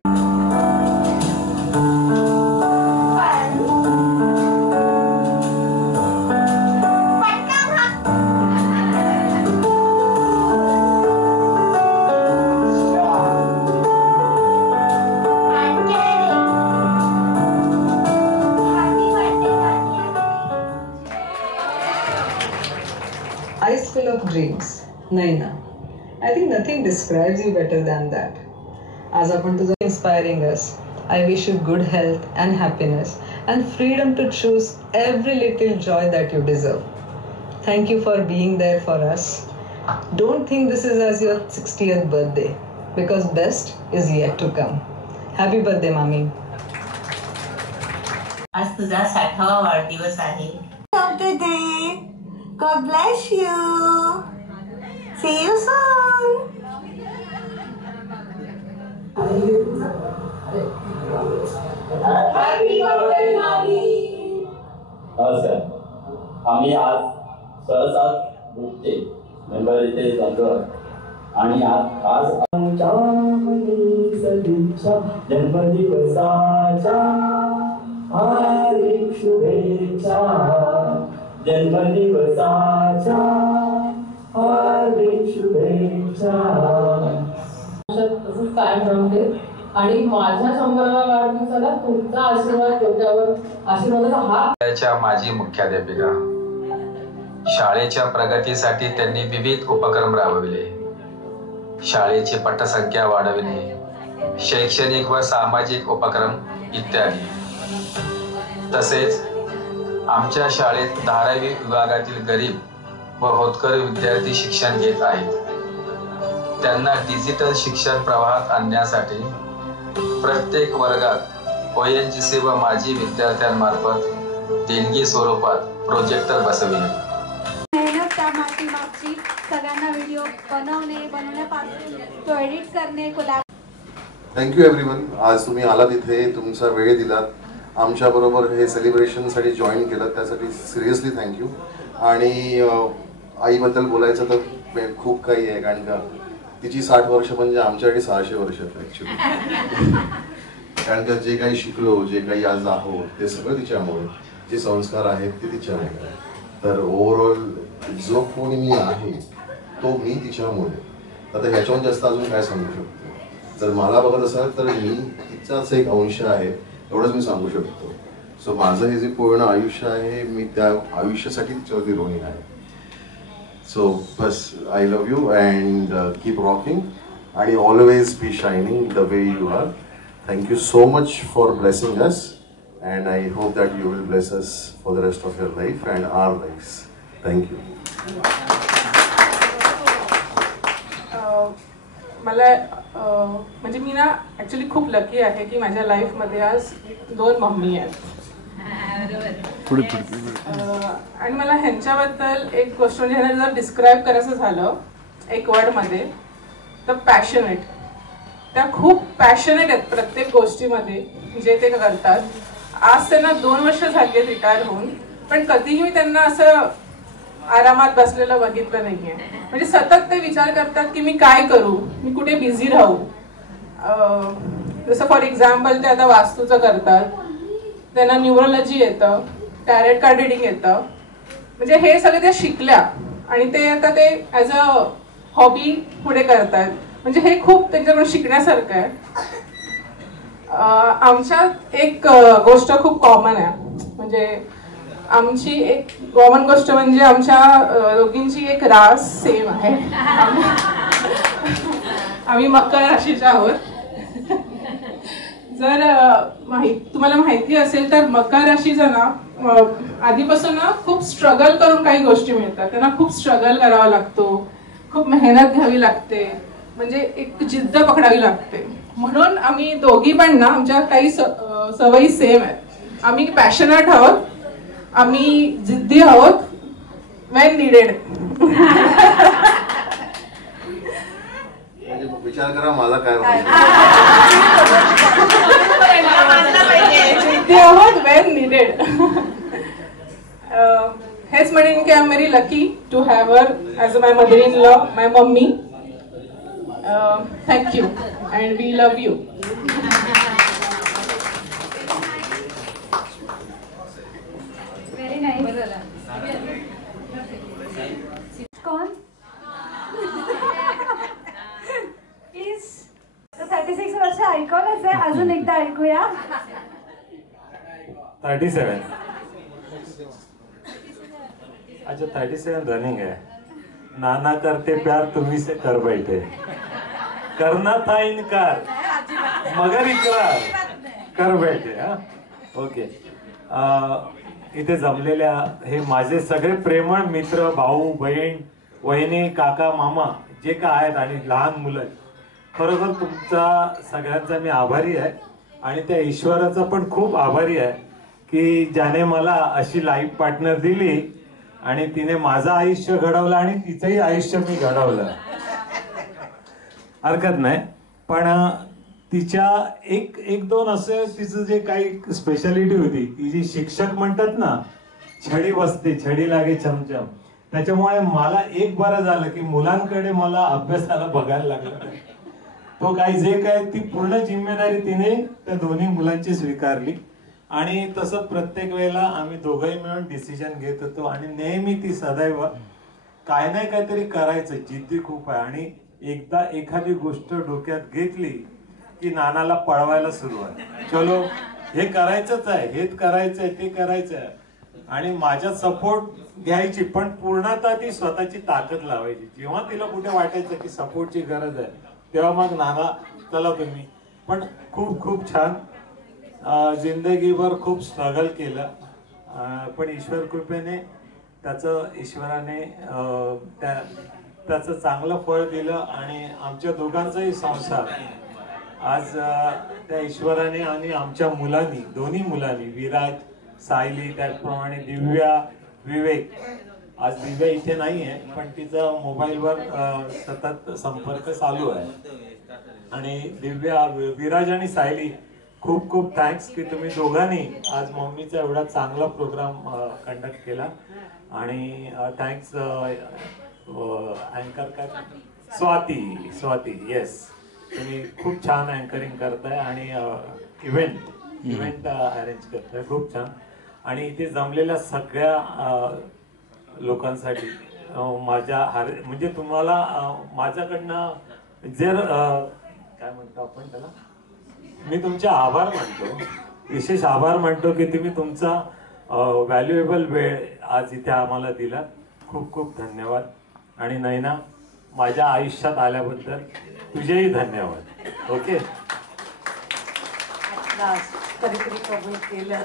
Eyes full of dreams, Naina. I think nothing describes you better than that. As आपण तुझं inspiring us, I wish you good health and happiness and freedom to choose every little joy that you deserve. Thank you for being there for us. Don't think this is as your 60th birthday because best is yet to come. Happy birthday, mommy. आज तुझा 60वा वाढदिवस आहे. Happy day. God bless you. See you soon. Happy birthday, mommy. नमस्कार. आम्ही आज सहसात बुकचे member इथे जमलो आणि आज जन्मदिवसाच्या हार्दिक शुभेच्छा, जन्मदिवसाच्या हार्दिक शुभेच्छा. तसंच कायम राहून दे आणि माझ्या 100व्या वाढदिवसाला तुमचा आशीर्वाद डोक्यावर, आशीर्वादाचा हात. माजी मुख्याध्यापिका, शाळेच्या प्रगतीसाठी त्यांनी विविध उपक्रम राबविले. शाळेची पटसंख्या वाढविणे, शैक्षणिक व सामाजिक उपक्रम इत्यादी. तसेच आमच्या शाळेत 12वी विभागातील गरीब व होतकरू विद्यार्थी शिक्षण घेत आहेत. त्यांना डिजिटल शिक्षण प्रवाहात आणण्यासाठी प्रत्येक वर्गात ONGC व माजी विद्यार्थ्यांमार्फत देणगी स्वरूपात प्रोजेक्टर बसविले. मेहनत त्या मागची सगळ्यांना व्हिडिओ बनवण्यापासून तो एडिट करणे. Thank you everyone. आज तुम्ही आलात इथे, तुमचा वेळ दिलात, आमच्याबरोबर हे सेलिब्रेशनसाठी जॉईन केलं, त्यासाठी सिरियसली थँक्यू. आणि आईबद्दल बोलायचं तर खूप काही आहे, कारण का तिची 60 वर्ष म्हणजे आमच्यासाठी 600 वर्ष ॲक्च्युली. कारण का जे काही शिकलो, जे काही आज आहोत ते सगळं तिच्यामुळे, जे संस्कार आहेत ते तिच्यामुळे. तर ओव्हरऑल जो कोणी मी आहे तो मी तिच्यामुळे. आता ह्याच्याहून जास्त अजून काय सांगू शकतो? जर मला बघत असाल तर मी तिचाच एक अंश आहे, एवढंच मी सांगू शकतो. सो माझं हे जे पूर्ण आयुष्य आहे मी त्या आयुष्यासाठी तिच्यावरती ऋणी आहे. सो बस I love you and keep rocking आणि always be shining the way you are. Thank you so much for blessing us and I hope that you will bless us for the rest of your life and our lives. Thank you. मला म्हणजे मी ना actually खूप lucky आहे की माझ्या लाईफमध्ये आज 2 mummy आहेत. आणि मला ह्यांच्याबद्दल एक गोष्ट म्हणजे ह्यांना जर डिस्क्राईब करायचं झालं एक वर्डमध्ये तर पॅशनेट. त्या खूप पॅशनेट आहेत प्रत्येक गोष्टीमध्ये जे ते करतात. आज त्यांना 2 वर्ष झाली रिटायर होऊन, पण कधीही मी त्यांना असं आरामात बसलेलं बघितलं नाहीये. म्हणजे सतत ते विचार करतात की मी काय करू, मी कुठे बिझी राहू. जसं फॉर एक्झाम्पल ते आता वास्तूचं करतात, त्यांना न्यूरोलॉजी येतं, टॅरेट कार्ड रिडिंग येतं. म्हणजे हे सगळे त्या शिकल्या आणि ते आता ते ॲज अ हॉबी पुढे करतात. म्हणजे हे खूप त्यांच्याकडून शिकण्यासारखं आहे. आमच्यात एक गोष्ट खूप कॉमन आहे. म्हणजे आमची एक कॉमन गोष्ट म्हणजे आमच्या दोघींची एक रास सेम आहे. आम्ही मकर राशीच्या आहोत. जर तुम्हाला माहिती असेल तर मकर राशीचं ना आधीपासून ना खूप स्ट्रगल करून काही गोष्टी मिळतात. त्यांना खूप स्ट्रगल करावा लागतो, खूप मेहनत घ्यावी लागते, म्हणजे एक जिद्द पकडावी लागते. म्हणून आम्ही दोघी पण ना आमच्या काही सवयी सेम आहेत. आम्ही पॅशनेट आहोत, आम्ही जिद्दी आहोत वेन निडेड. विचार करा मला काय जिद्दी आहोत वेन निडेड. हेच म्हणेन की I am very lucky to have her as my mother in law, my mummy. Thank you and we love you. Very nice. कौन? प्लीज. 36 वर्ष ऐकवलंच आहे, अजून एकदा ऐकूया. 37. अच्छा 37 रनिंग है. नाना करते प्यार तुम्ही से कर बैठे, करना था इनकार मगर इकरार कर बैठे. हा ओके. इथे जमलेल्या हे माझे सगळे प्रेमळ मित्र, भाऊ बहीण, वहिनी, काका, मामा जे काय आहेत आणि लहान मुलं, खरोखर तुमचा सगळ्यांचा मी आभारी आहे. आणि त्या ईश्वराचा पण खूप आभारी आहे की ज्याने मला अशी लाईफ पार्टनर दिली आणि तिने माझं आयुष्य घडवलं आणि तिचंही आयुष्य मी घडवलं. हरकत नाही, पण तिच्या एक दोन असं तिचं जे काही स्पेशालिटी होती, ती जी शिक्षक म्हणतात ना, छडी बसते छडी लागे चमचम. त्याच्यामुळे मला एक बरं झालं की मुलांकडे मला अभ्यासाला बघायला लागलं. तो काही जे काय ती पूर्ण जिम्मेदारी तिने त्या दोन्ही मुलांची स्वीकारली. आणि तसं प्रत्येक वेळेला आम्ही दोघंही मिळून डिसिजन घेत होतो आणि नेहमी ती सदैव काय नाही काहीतरी करायचं, जिद्दी खूप आहे. आणि एकदा एखादी गोष्ट डोक्यात घेतली की नानाला पळवायला सुरुवात, चलो हे करायचंच आहे, हेच करायचंय, ते करायचंय. आणि माझ्या सपोर्ट घ्यायची, पण पूर्णतः ती स्वतःची ताकद लावायची. जेव्हा तिला कुठे वाटायचं की सपोर्टची गरज आहे तेव्हा मग नाना चला तुम्ही. पण खूप खूप छान. जिंदगीभर खूप स्ट्रगल केलं, पण ईश्वर कृपेने ईश्वराने त्याचं चांगलं फळ दिलं आणि आमच्या दोघांचाही संसार आज त्या ईश्वराने आणि आमच्या मुलांनी, दोन्ही मुलांनी, विराज, सायली, त्याचप्रमाणे दिव्या, विवेक. आज दिव्या इथे नाही आहे पण तिचा मोबाईलवर सतत संपर्क चालू आहे. आणि दिव्या, विराज आणि सायली, खूप खूप थँक्स की तुम्ही दोघांनी आज मम्मीचा एवढा चांगला प्रोग्राम कंडक्ट केला. आणि थँक्स अँकर काय स्वाती, येस, तुम्ही खूप छान अँकरिंग करताय आणि इव्हेंट अरेंज करताय, खूप छान. आणि इथे जमलेल्या सगळ्या लोकांसाठी माझ्या म्हणजे तुम्हाला माझ्याकडनं जर काय म्हणतो आपण त्याला, मी तुमचे आभार मानतो, विशेष आभार मानतो की तुम्ही तुमचा व्हॅल्युएबल वेळ आज इथे आम्हाला दिला. खूप खूप धन्यवाद. आणि नैना, माझ्या आयुष्यात आल्याबद्दल तुझेही धन्यवाद. ओके, कधीतरी कबूल केलं.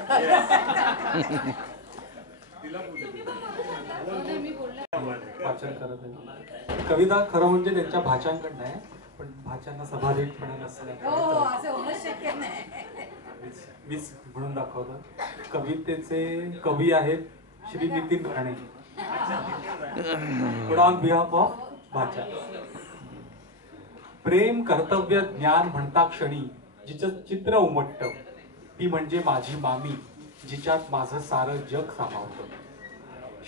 वाचन करत आहे. कविता खरं म्हणजे त्यांच्या भाच्यांकडनं आहे, पण भाच्यांना सभाधीटपणे नसल्या मीच म्हणून दाखवतो. कवितेचे कवी आहेत Shri Nitin Rane. On behalf of भाच्या. प्रेम कर्तव्य ज्ञान म्हणता क्षणी जिचं चित्र उमटतं ती म्हणजे माझी मामी, जिच्यात माझं सारं जग सामावतं.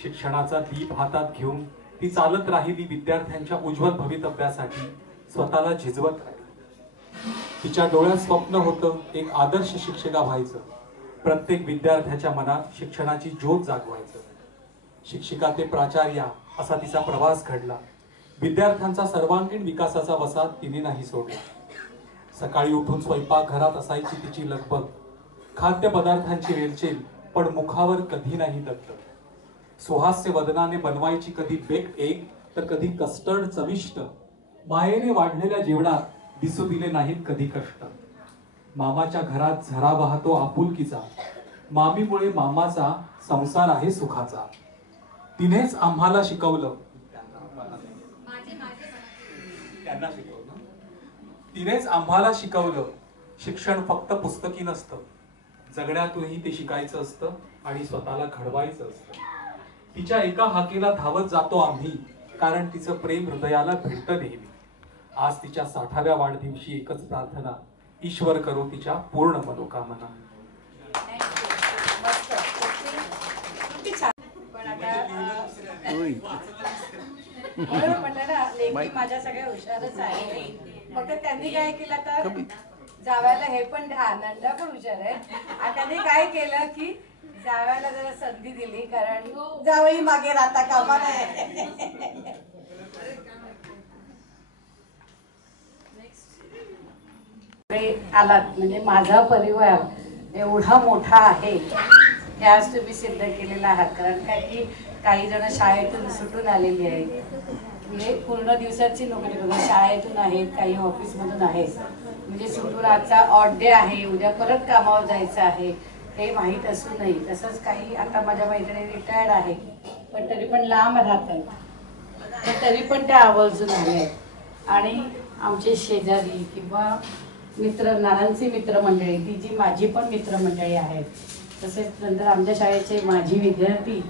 शिक्षणाचा दीप हातात घेऊन ती चालत राहिली विद्यार्थ्यांच्या उज्ज्वल भवितव्यासाठी, स्वतःला झिजवत राहिली. तिच्या डोळ्यात स्वप्न होतं एक आदर्श शिक्षिका व्हायचं, प्रत्येक विद्यार्थ्याच्या मनात शिक्षणाची ज्योत जागवायचं. शिक्षिका ते प्राचार्या असा तिचा प्रवास घडला. विद्यार्थ्यांचा सर्वांगीण विकासाचा वसा तिने नाही सोडला. सकाळी उठून स्वयंपाक घरात असायची तिची लगबग, खाद्यपदार्थांची रेलचेल, पण मुखावर कधी नाही दगदग. सुहास्य वदनाने बनवायची कधी बेक्ड एग तर कधी कस्टर्ड चविष्ट. मायेने वाढलेल्या जेवणात दिसू दिले नाहीत कधी कष्ट. मामाच्या घरात झरा वाहतो आपुलकीचा, मामीमुळे मामाचा संसार आहे सुखाचा. तिनेच आम्हाला शिकवलं, तिनेच आम्हाला शिकवलं शिक्षण फक्त पुस्तकी नसतं, जगण्यातूनही ते शिकायचं असतं आणि स्वतःला घडवायचं असतं. तिच्या एका हाकेला धावत जातो आम्ही, कारण तिचं प्रेम हृदयाला भिडतं नेहमी. आज तिच्या 60व्या वाढदिवशी एकच प्रार्थना, ईश्वर करो तिच्या पूर्ण मनोकामना. म्हटलं ना, लेकी माझ्या सगळ्या हुशारच आहे. फक्त त्यांनी काय केलं, तर जावयाला हे पण नंदा पण हुशार आहे, आणि त्यांनी काय केलं की जावयाला जरा संधी दिली, कारण जावई मागे राहता कामा नये. आलात म्हणजे माझा परिवार एवढा मोठा आहे हे आज तुम्ही सिद्ध केलेला आहात. कारण काय की काही जण शाळेतून सुटून आलेली आहेत, म्हणजे पूर्ण दिवसाची नोकरी करून शाळेतून आहेत, काही ऑफिसमधून आहेत, म्हणजे सुटून आजचा ऑड डे आहे, उद्या परत कामावर जायचं आहे हे माहीत असूनही. तसंच काही आता माझ्या मैत्रिणी रिटायर्ड आहे, पण तरी पण लांब राहत आहेत, पण तरी पण त्या आवर्जून आले आहेत. आणि आमचे शेजारी किंवा मित्र, नानांची मित्रमंडळी, ती जी माझी पण मित्रमंडळी आहेत, तसेच नंतर आमच्या शाळेचे माजी विद्यार्थी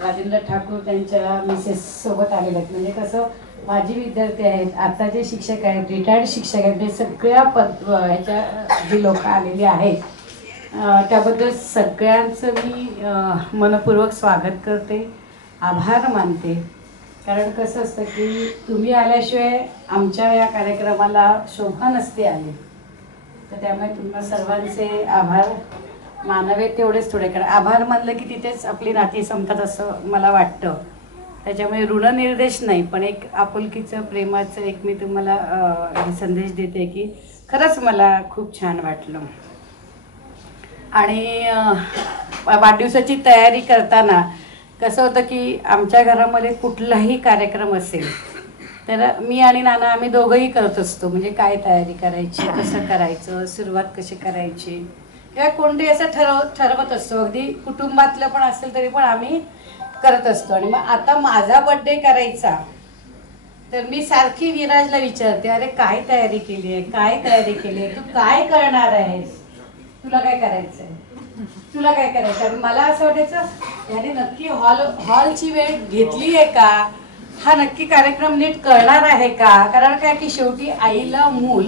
राजेंद्र ठाकूर त्यांच्या मिसेस सोबत आलेले आहेत. म्हणजे कसं माजी विद्यार्थी आहेत, आता जे शिक्षक आहेत, रिटायर्ड शिक्षक आहेत, ते सगळ्या ह्याच्या जी लोक आलेली आहेत त्याबद्दल सगळ्यांचं मी मनपूर्वक स्वागत करते, आभार मानते. कारण कसं असतं की तुम्ही आल्याशिवाय आमच्या या कार्यक्रमाला शोभा नसते आली, तर त्यामुळे तुम्हाला सर्वांचे आभार मानावे तेवढेच थोडे. कारण आभार मानलं की तिथेच आपली नाती संपतात असं मला वाटतं. त्याच्यामुळे ऋणनिर्देश नाही, पण एक आपुलकीचं प्रेमाचं एक मी तुम्हाला संदेश देते की खरंच मला खूप छान वाटलं. आणि वाढदिवसाची तयारी करताना कसं होतं की आमच्या घरामध्ये कुठलाही कार्यक्रम असेल तर मी आणि नाना आम्ही दोघंही करत असतो. म्हणजे काय तयारी करायची, कसं करायचं, सुरुवात कशी करायची, किंवा कोणते असं ठरवत असतो. अगदी कुटुंबातलं पण असेल तरी पण आम्ही करत असतो. आणि मग आता माझा बर्थडे करायचा तर मी सारखी विराजला विचारते, अरे काय तयारी केली आहे, काय तयारी केली आहे, तू काय करणार आहेस, तुला काय करायचं आहे, तुला काय करायचं आहे. मला असं वाटायचं याने नक्की हॉलची वेळ घेतली आहे का, हा नक्की कार्यक्रम नीट करणार आहे का. कारण काय की शेवटी आईला मूल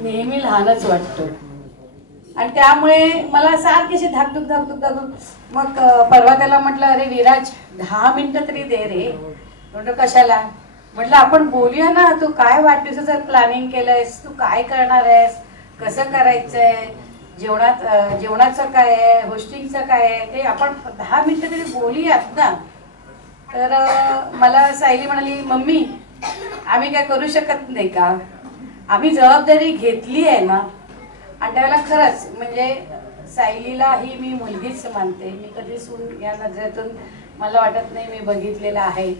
नेहमी लहानच वाटतं, आणि त्यामुळे मला सारखी अशी धाकधूक धाकधूक धाकधूक. मग परवा त्याला म्हटलं, अरे विराज 10 मिनिटं तरी दे रे. म्हटलं कशाला, म्हटलं आपण बोलूया ना, तू काय वाढदिवसाचं प्लॅनिंग केलंयस, तू काय करणार आहेस, कसं करायचंय, जेवणाचं काय आहे, होस्टिंगचं काय आहे, ते आपण 10 मिनिटं तरी बोलूयात ना. तर मला सायली म्हणाली, मम्मी आम्ही काय करू शकत नाही का? आम्ही जबाबदारी घेतली आहे ना. आणि त्यावेळेला खरंच म्हणजे सायलीला ही मी मुलगीच मानते. मी कधी सून या नजरेतून मला वाटत नाही मी बघितलेला आहे.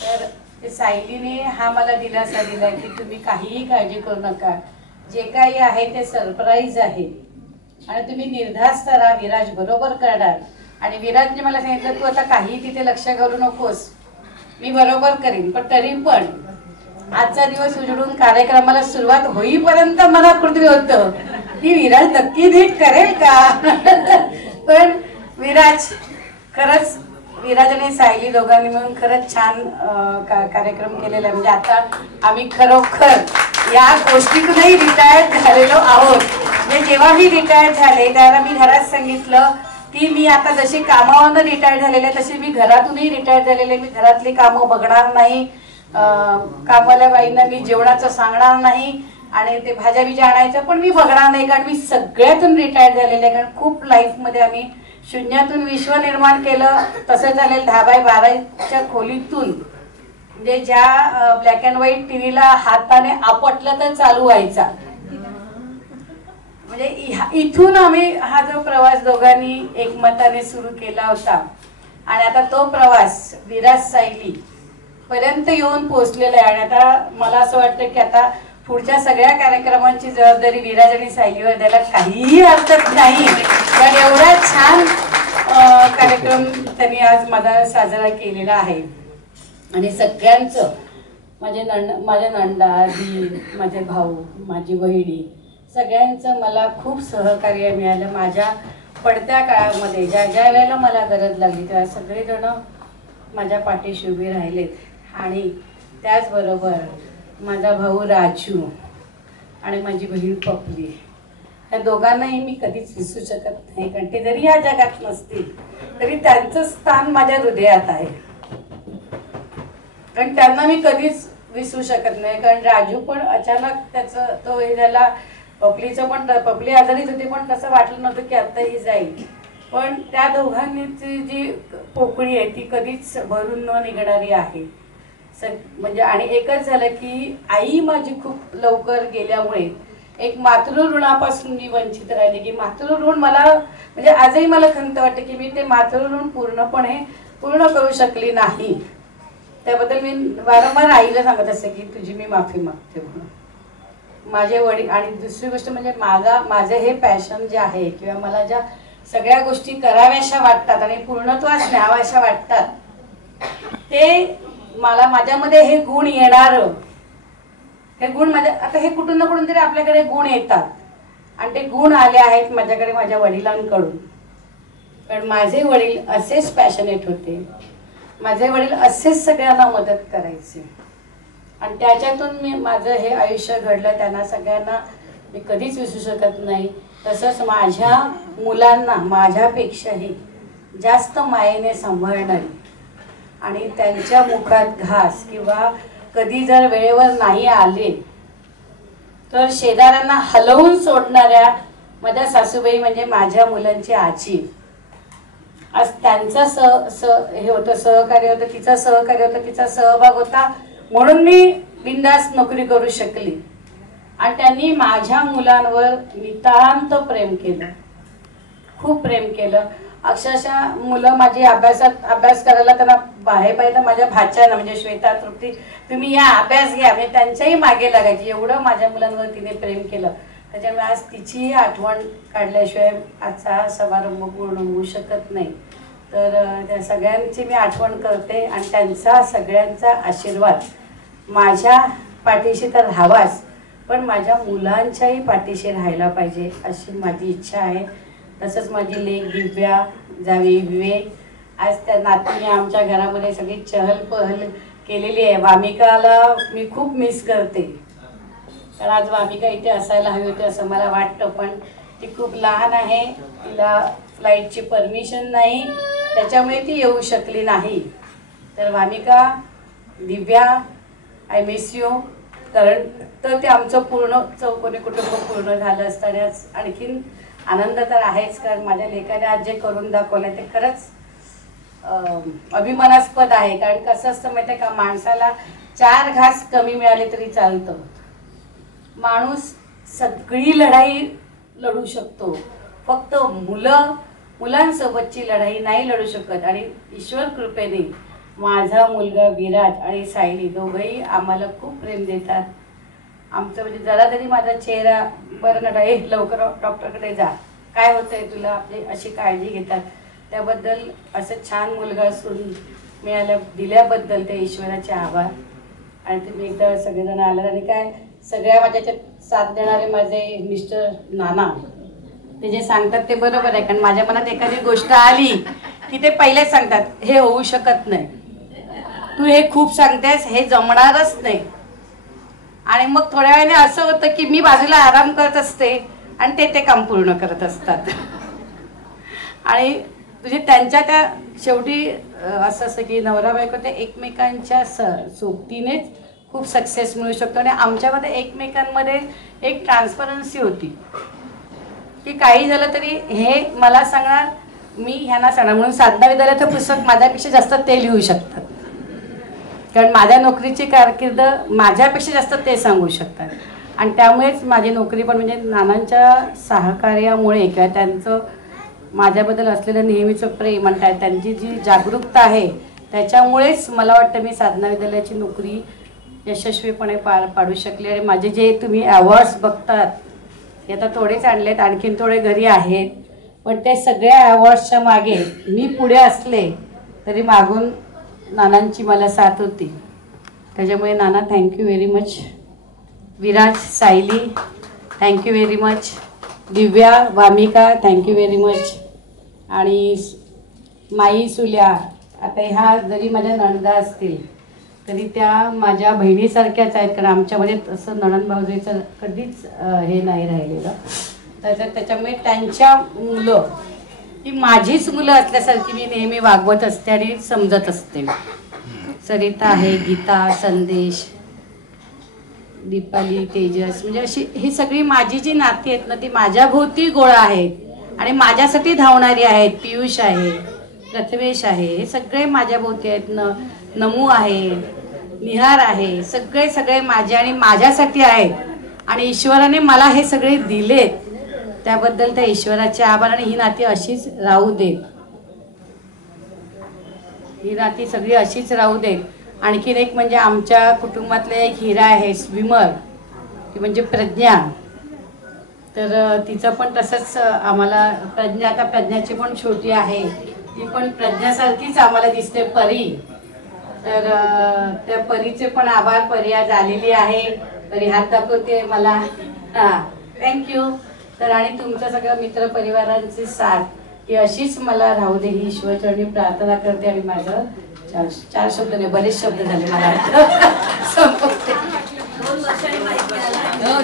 तर सायलीने हा मला दिलासा दिला की तुम्ही काहीही काळजी करू नका, जे काही आहे ते सरप्राईज आहे आणि तुम्ही निर्धास्त राहा, विराज बरोबर करणार. आणि विराजने मला सांगितलं तू आता काही तिथे लक्ष घालू नकोस, मी बरोबर करीन. पण तरी पण आजचा दिवस उजडून कार्यक्रमाला सुरुवात होईपर्यंत मला पृथ्वी होतं की विराज नक्की नीट करेल का. पण विराज खरंच, विराज आणि सायली दोघांनी मिळून खरंच छान कार्यक्रम केलेला आहे. म्हणजे आता आम्ही खरोखर या गोष्टीतूनही रिटायर्ड झालेलो आहोत. म्हणजे जेव्हा मी रिटायर्ड झाले त्यावेळेला मी घरात सांगितलं की मी आता जशी कामावरनं रिटायर्ड झालेले तशी मी घरातूनही रिटायर्ड झालेले. मी घरातली कामं बघणार नाही, कामाला बाईंना मी जेवणाचं सांगणार नाही आणि ते भाज्या बिज्या आणायचं पण मी बघणार नाही, कारण मी सगळ्यातून रिटायर्ड झालेले आहे. कारण खूप लाईफमध्ये आम्ही शून्यातून विश्व निर्माण केलं. तसं झालेलं 10x12च्या खोलीतून, म्हणजे ज्या ब्लॅक अँड व्हाईट टीव्हीला हाताने आपटलं तर चालू व्हायचा. म्हणजे इथून आम्ही हा जो प्रवास दोघांनी एकमताने सुरू केला होता आणि आता तो प्रवास विराज सायली पर्यंत येऊन पोहोचलेला आहे. आणि आता मला असं वाटतं की आता पुढच्या सगळ्या कार्यक्रमांची जबाबदारी विराज आणि सायलीवर द्यायला काहीही हरकत नाही. कारण एवढा छान कार्यक्रम त्यांनी आज माझा साजरा केलेला आहे. आणि सगळ्यांचं माझ्या नंदा, दी, माझे भाऊ, माझी बहिणी, सगळ्यांचं मला खूप सहकार्य मिळालं. माझ्या पडत्या काळामध्ये ज्या ज्या वेळेला मला गरज लागली तेव्हा सगळेजण माझ्या पाठीशी उभे राहिलेत. आणि त्याचबरोबर माझा भाऊ राजू आणि माझी बहीण पपली, या दोघांनाही मी कधीच विसरू शकत नाही. कारण ते जरी या जगात नसतील तरी त्यांचं स्थान माझ्या हृदयात आहे. कारण त्यांना मी कधीच विसरू शकत नाही. कारण राजू पण अचानक त्याचं तो हे झाला, पपलीचं पण, पपली आजारीच होती पण तसं वाटलं नव्हतं की आत्ताही जाईल. पण त्या दोघांची जी पोकळी आहे ती कधीच भरून न निघणारी आहे. म्हणजे आणि एकच झालं की आई माझी खूप लवकर गेल्यामुळे एक मातृऋणापासून मी वंचित राहिले. की मातृऋण मला म्हणजे आजही मला खंत वाटते की मी ते मातृऋण पूर्णपणे पूर्ण करू शकली नाही. त्याबद्दल मी वारंवार आईला सांगत असते की तुझी मी माफी मागते म्हणून. माझे वडील आणि दुसरी गोष्ट म्हणजे माझं हे पॅशन जे आहे किंवा मला ज्या सगळ्या गोष्टी कराव्याशा वाटतात आणि पूर्णत्वास न्याव्याशा वाटतात ते मला माझ्यामध्ये हे गुण येणार, हे गुण माझ्या आता हे कुठून ना कुठून तरी आपल्याकडे गुण येतात आणि ते गुण आले आहेत माझ्याकडे माझ्या वडिलांकडून. कारण माझे वडील असेच पॅशनेट होते, माझे वडील असेच सगळ्यांना मदत करायचे आणि त्याच्यातून मी माझं हे आयुष्य घडलं. त्यांना सगळ्यांना मी कधीच विसरू शकत नाही. तसंच माझ्या मुलांना माझ्यापेक्षाही जास्त मायेने सांभाळणारी आणि त्यांच्या मुखात घास किंवा कधी जर वेळेवर नाही आले तर शेजाऱ्यांना हलवून सोडणाऱ्या माझ्या सासूबाई म्हणजे माझ्या मुलांची आजी. आज त्यांचं हे होतं, सहकार्य होतं, तिचं सहकार्य होतं, तिचा सहभाग होता म्हणून मी बिनधास्त नोकरी करू शकली. आणि त्यांनी माझ्या मुलांवर नितांत प्रेम केलं, खूप प्रेम केलं. अक्षरशः मुलं माझी अभ्यास करायला त्यांना बाहेर पाहिजे. माझ्या भाच्यानं म्हणजे श्वेता, तृप्ती, तुम्ही या अभ्यास घ्या, म्हणजे त्यांच्याही मागे लागायची. एवढं माझ्या मुलांवर तिने प्रेम केलं. त्याच्यामुळे आज तिचीही आठवण काढल्याशिवाय आजचा समारंभ पूर्ण होऊ शकत नाही. तर त्या सगळ्यांची मी आठवण करते आणि त्यांचा सगळ्यांचा आशीर्वाद माझ्या पाठीशी तर राहावाच, पण माझ्या मुलांच्याही पाठीशी राहायला पाहिजे अशी माझी इच्छा आहे. तसंच माझी लेक दिव्या, जावी विवेक, आज त्या नातीने आमच्या घरामध्ये सगळी चहल पहल केलेली आहे. वामिकाला मी खूप मिस करते, कारण आज वामिका इथे असायला हवी होती असं मला वाटतं, पण ती खूप लहान आहे, तिला फ्लाईटची परमिशन नाही, त्याच्यामुळे ती येऊ शकली नाही. तर वामिका, दिव्या, आय मिस यू. कारण तर ते आमचं पूर्ण चौकोनी कुटुंब पूर्ण झालं असतानाच आणखीन आनंद तर आहेच, कारण माझ्या लेकाने आज जे करून दाखवलं ते खरंच अभिमानास्पद आहे. कारण कसं असतं माहिती आहे का, माणसाला 4 घास कमी मिळाले तरी चालतं. माणूस सगळी लढाई लढू शकतो, फक्त मुलांसोबतची लढाई नाही लढू शकत. आणि ईश्वर कृपेने माझा मुलगा विराज आणि सायली दोघंही आम्हाला खूप प्रेम देतात. आमचं म्हणजे जरा तरी माझा चेहरा बरं नका, लवकर डॉक्टरकडे जा, काय होतंय तुला, आपली अशी काळजी घेतात. त्याबद्दल असं छान मुलगा सून दिल्याबद्दल त्या ईश्वराचे आभार. आणि तुम्ही एकदा सगळेजण आलात. आणि काय सगळ्या माझ्याच्यात साथ देणारे माझे मिस्टर नाना, ते जे सांगतात ते बरोबर आहे. कारण माझ्या मनात एखादी गोष्ट आली की ते पहिलेच सांगतात, हे होऊ शकत नाही, तू हे खूप सांगतेस, हे जमणारच नाही. आणि मग थोड्या वेळाने असं होतं की मी बाजूला आराम करत असते आणि ते काम पूर्ण करत असतात. आणि म्हणजे त्यांच्या त्या शेवटी असं असं की नवरा बायको ते एकमेकांच्या सोबतीनेच खूप सक्सेस मिळू शकतो. आणि आमच्यामध्ये एकमेकांमध्ये एक ट्रान्सपरन्सी होती की काही झालं तरी हे मला सांगणार, मी ह्यांना सांगणार. म्हणून साधना विद्यालयाचं पुस्तक माझ्यापेक्षा जास्त ते लिहू शकतात, कारण माझ्या नोकरीची कारकीर्द माझ्यापेक्षा जास्त ते सांगू शकतात. आणि त्यामुळेच माझी नोकरी पण म्हणजे नानांच्या सहकार्यामुळे किंवा त्यांचं माझ्याबद्दल असलेलं नेहमीचं प्रेम आणि त्यांची जी जागरूकता आहे त्याच्यामुळेच मला वाटतं मी साधना विद्यालयाची नोकरी यशस्वीपणे पाडू शकले. आणि माझे जे तुम्ही अवॉर्ड्स बघतात ते आता थोडेच आणलेत, आणखीन थोडे घरी आहेत, पण ते सगळ्या अवॉर्ड्सच्या मागे मी पुढे असले तरी मागून नानांची मला साथ होती. त्याच्यामुळे नाना thank you very much. Viraj, Sayali thank you very much. Divya, Vamika thank you very much. आणि माई, सुल्या, आता ह्या जरी माझ्या नणदा असतील तरी त्या माझ्या बहिणीसारख्याच आहेत. कारण आमच्यामध्ये तसं नणंद भाऊजेचं कधीच हे नाही राहिलेलं. त्याच्यामुळे त्यांच्या मुलं ही माझीच मुलं असल्यासारखी मी नेहमी वागवत असते आणि समजत असते. सरिता आहे, गीता, संदेश, दीपाली, तेजस, म्हणजे अशी ही सगळी माझी जी नाती आहेत ना ती माझ्या भोवती गोळा आहेत आणि माझ्यासाठी धावणारी आहेत. पियुष आहे, प्रथमेश आहे, हे सगळे माझ्या भोवती आहेत. नमू आहे, निहार आहे, सगळे माझे आणि माझ्यासाठी आहेत. आणि ईश्वराने मला हे सगळे दिलेत, त्याबद्दल त्या ईश्वराचे आभार. आणि ही नाती अशीच राहू देत, ही नाती सगळी अशीच राहू देत. आणखीन एक म्हणजे आमच्या कुटुंबातले एक हिरा आहे, स्विमर, ती म्हणजे प्रज्ञा. तर तिचं पण तसंच आम्हाला प्रज्ञा, आता प्रज्ञाची पण छोटी आहे, ती पण प्रज्ञासारखीच आम्हाला दिसते, परी. तर त्या परीचे पण आभार. परी आज आलेली आहे, परी हात दाखवते मला. हां, थँक्यू. तर आणि तुमच्या सगळ्या मित्रपरिवारांची साथ ही अशीच मला राहू दे ही ईश्वरचरणी प्रार्थना करते. आणि माझं चार शब्द नाही, बरेच शब्द झाले, मला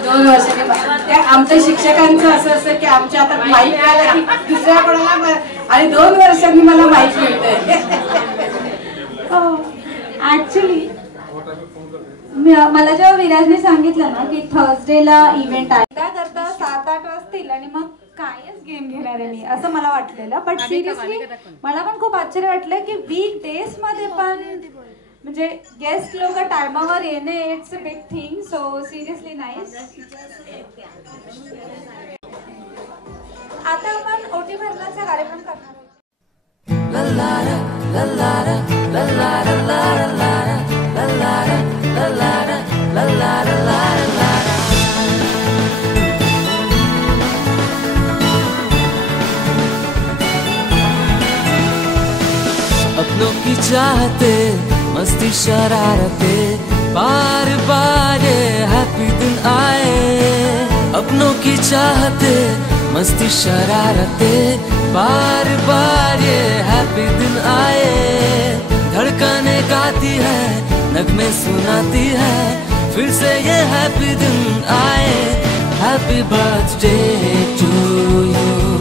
2 वर्षांनी. आमच्या शिक्षकांचं असं असतं की आमच्या आता माईक आला की दुसऱ्या कोणाला, आणि 2 वर्षांनी मला माईक मिळतंय. ऍक्च्युली मला जेव्हा विराजने सांगितलं ना की थर्सडेला इव्हेंट आहे, त्याकरता 7-8 वाजतील आणि मग कायच गेम घेणार आहे मी, असं मला वाटलेलं. बट सिरियसली मला पण खूप आश्चर्य वाटलं की वीक डेज मध्ये पण म्हणजे गेस्ट लोक टायमावर येणे, it's a big thing. So seriously nice. आता आपण ओटी भरण्याचा कार्यक्रम करणार अपनों की चाहते मस्ती शरारते बार बार ये हैप्पी दिन आए. अपनों की चाहते मस्ती शरारते बार बार ये हैप्पी दिन आए. धड़कने गाती है, नगमे सुनाती है, फिर से ये हैप्पी दिन आए. Happy birthday to you,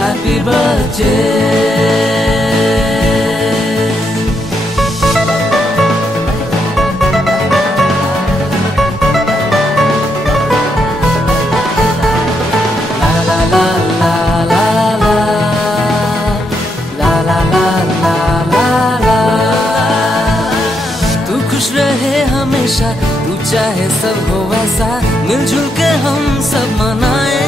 happy birthday. La la la la la, la la la la. चाहे सब हो वैसा मिलजुल के हम सब मनाए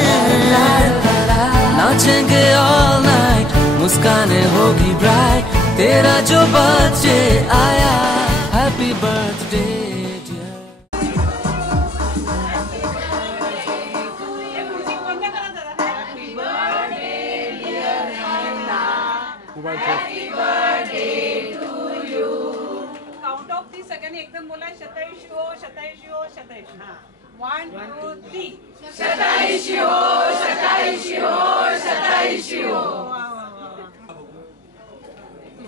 नाचेंगे ऑल नाइट मुस्काने होगी ब्राइट तेरा जो बर्थडे आया happy birthday Happy birthday to you. Count of 3 seconds एकदम बोला शतायुषी हो शतायुषी हो शतायुषी. 1 2 3 शतायुषी हो शतायुषी हो शतायुषी हो.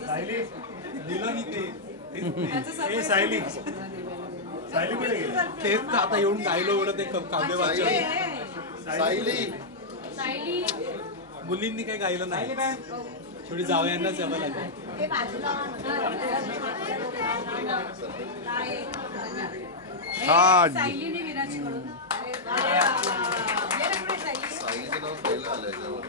सायली दिलं मी ते ए सायली सायली कुठे गेली तेच आता येऊन गायलो एवढं ते काव्य वाचन. सायली मुलींनी काही गायलं नाही शेवटी जावयांनाच यावं लागेल. सायलीने विराजकडून सायलीचं नाव पहिलं आलं याच्यावर.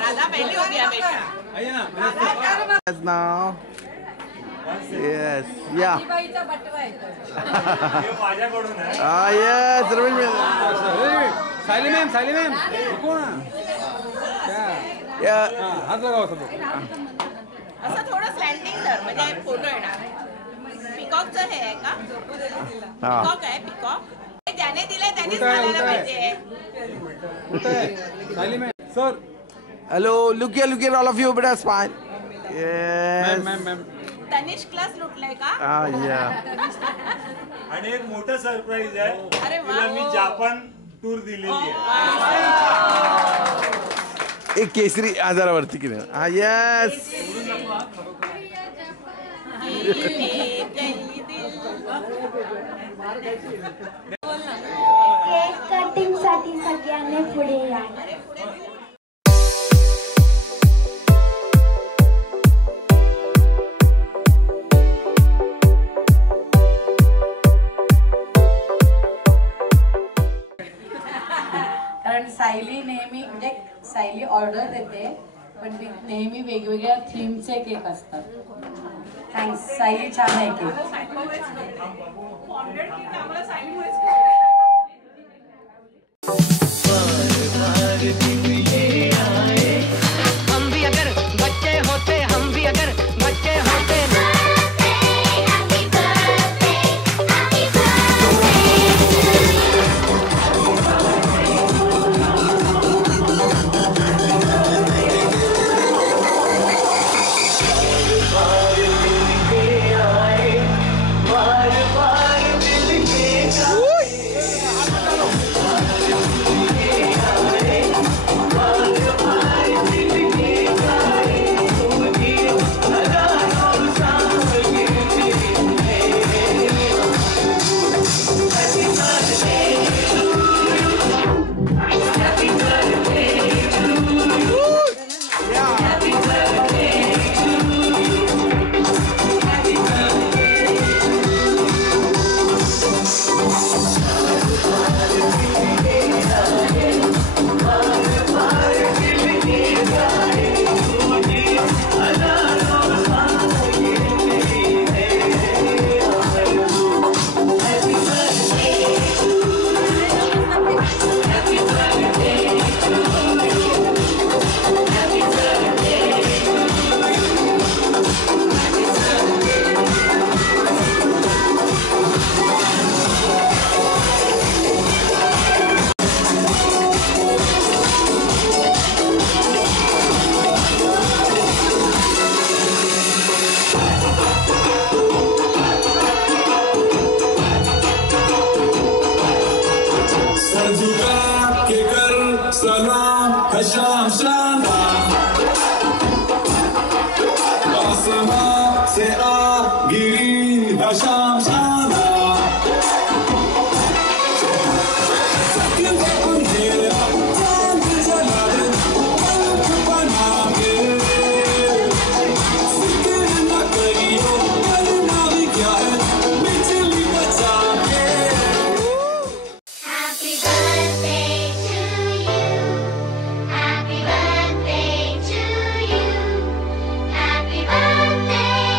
राधा पहिली होती बेटा. Now, yes, yeah. माझ्याकडून आहे. Yes, सायली मॅम कोण हात लगाव असं थोडं स्लँडिंग कर म्हणजे फोटो येणार. पिकॉकचं हे आहे का? पिकॉक आहे पिकॉक. त्याने दिले त्यांनीच घालायला पाहिजे. Sayali ma'am sir. Hello, look here, all of you, beta smile. Yes. Ma'am. Tanish class लुटलाय का? Yeah. आणि एक मोठं सरप्राईज आहे. अरे वा. तिला मी जापान टूर दिलेली आहे. एक केसरी आजारावरती की नाही. Yes. केक कटिंग साठी सगळ्यांनी पुढे या. कारण सायली नेहमी म्हणजे सायली ऑर्डर देते पण नेहमी वेगवेगळ्या थीमचे केक असतात. थँक्स सायली छान आहे केक. हम भी अगर बच्चे होते हम भी अगर बच्चे होते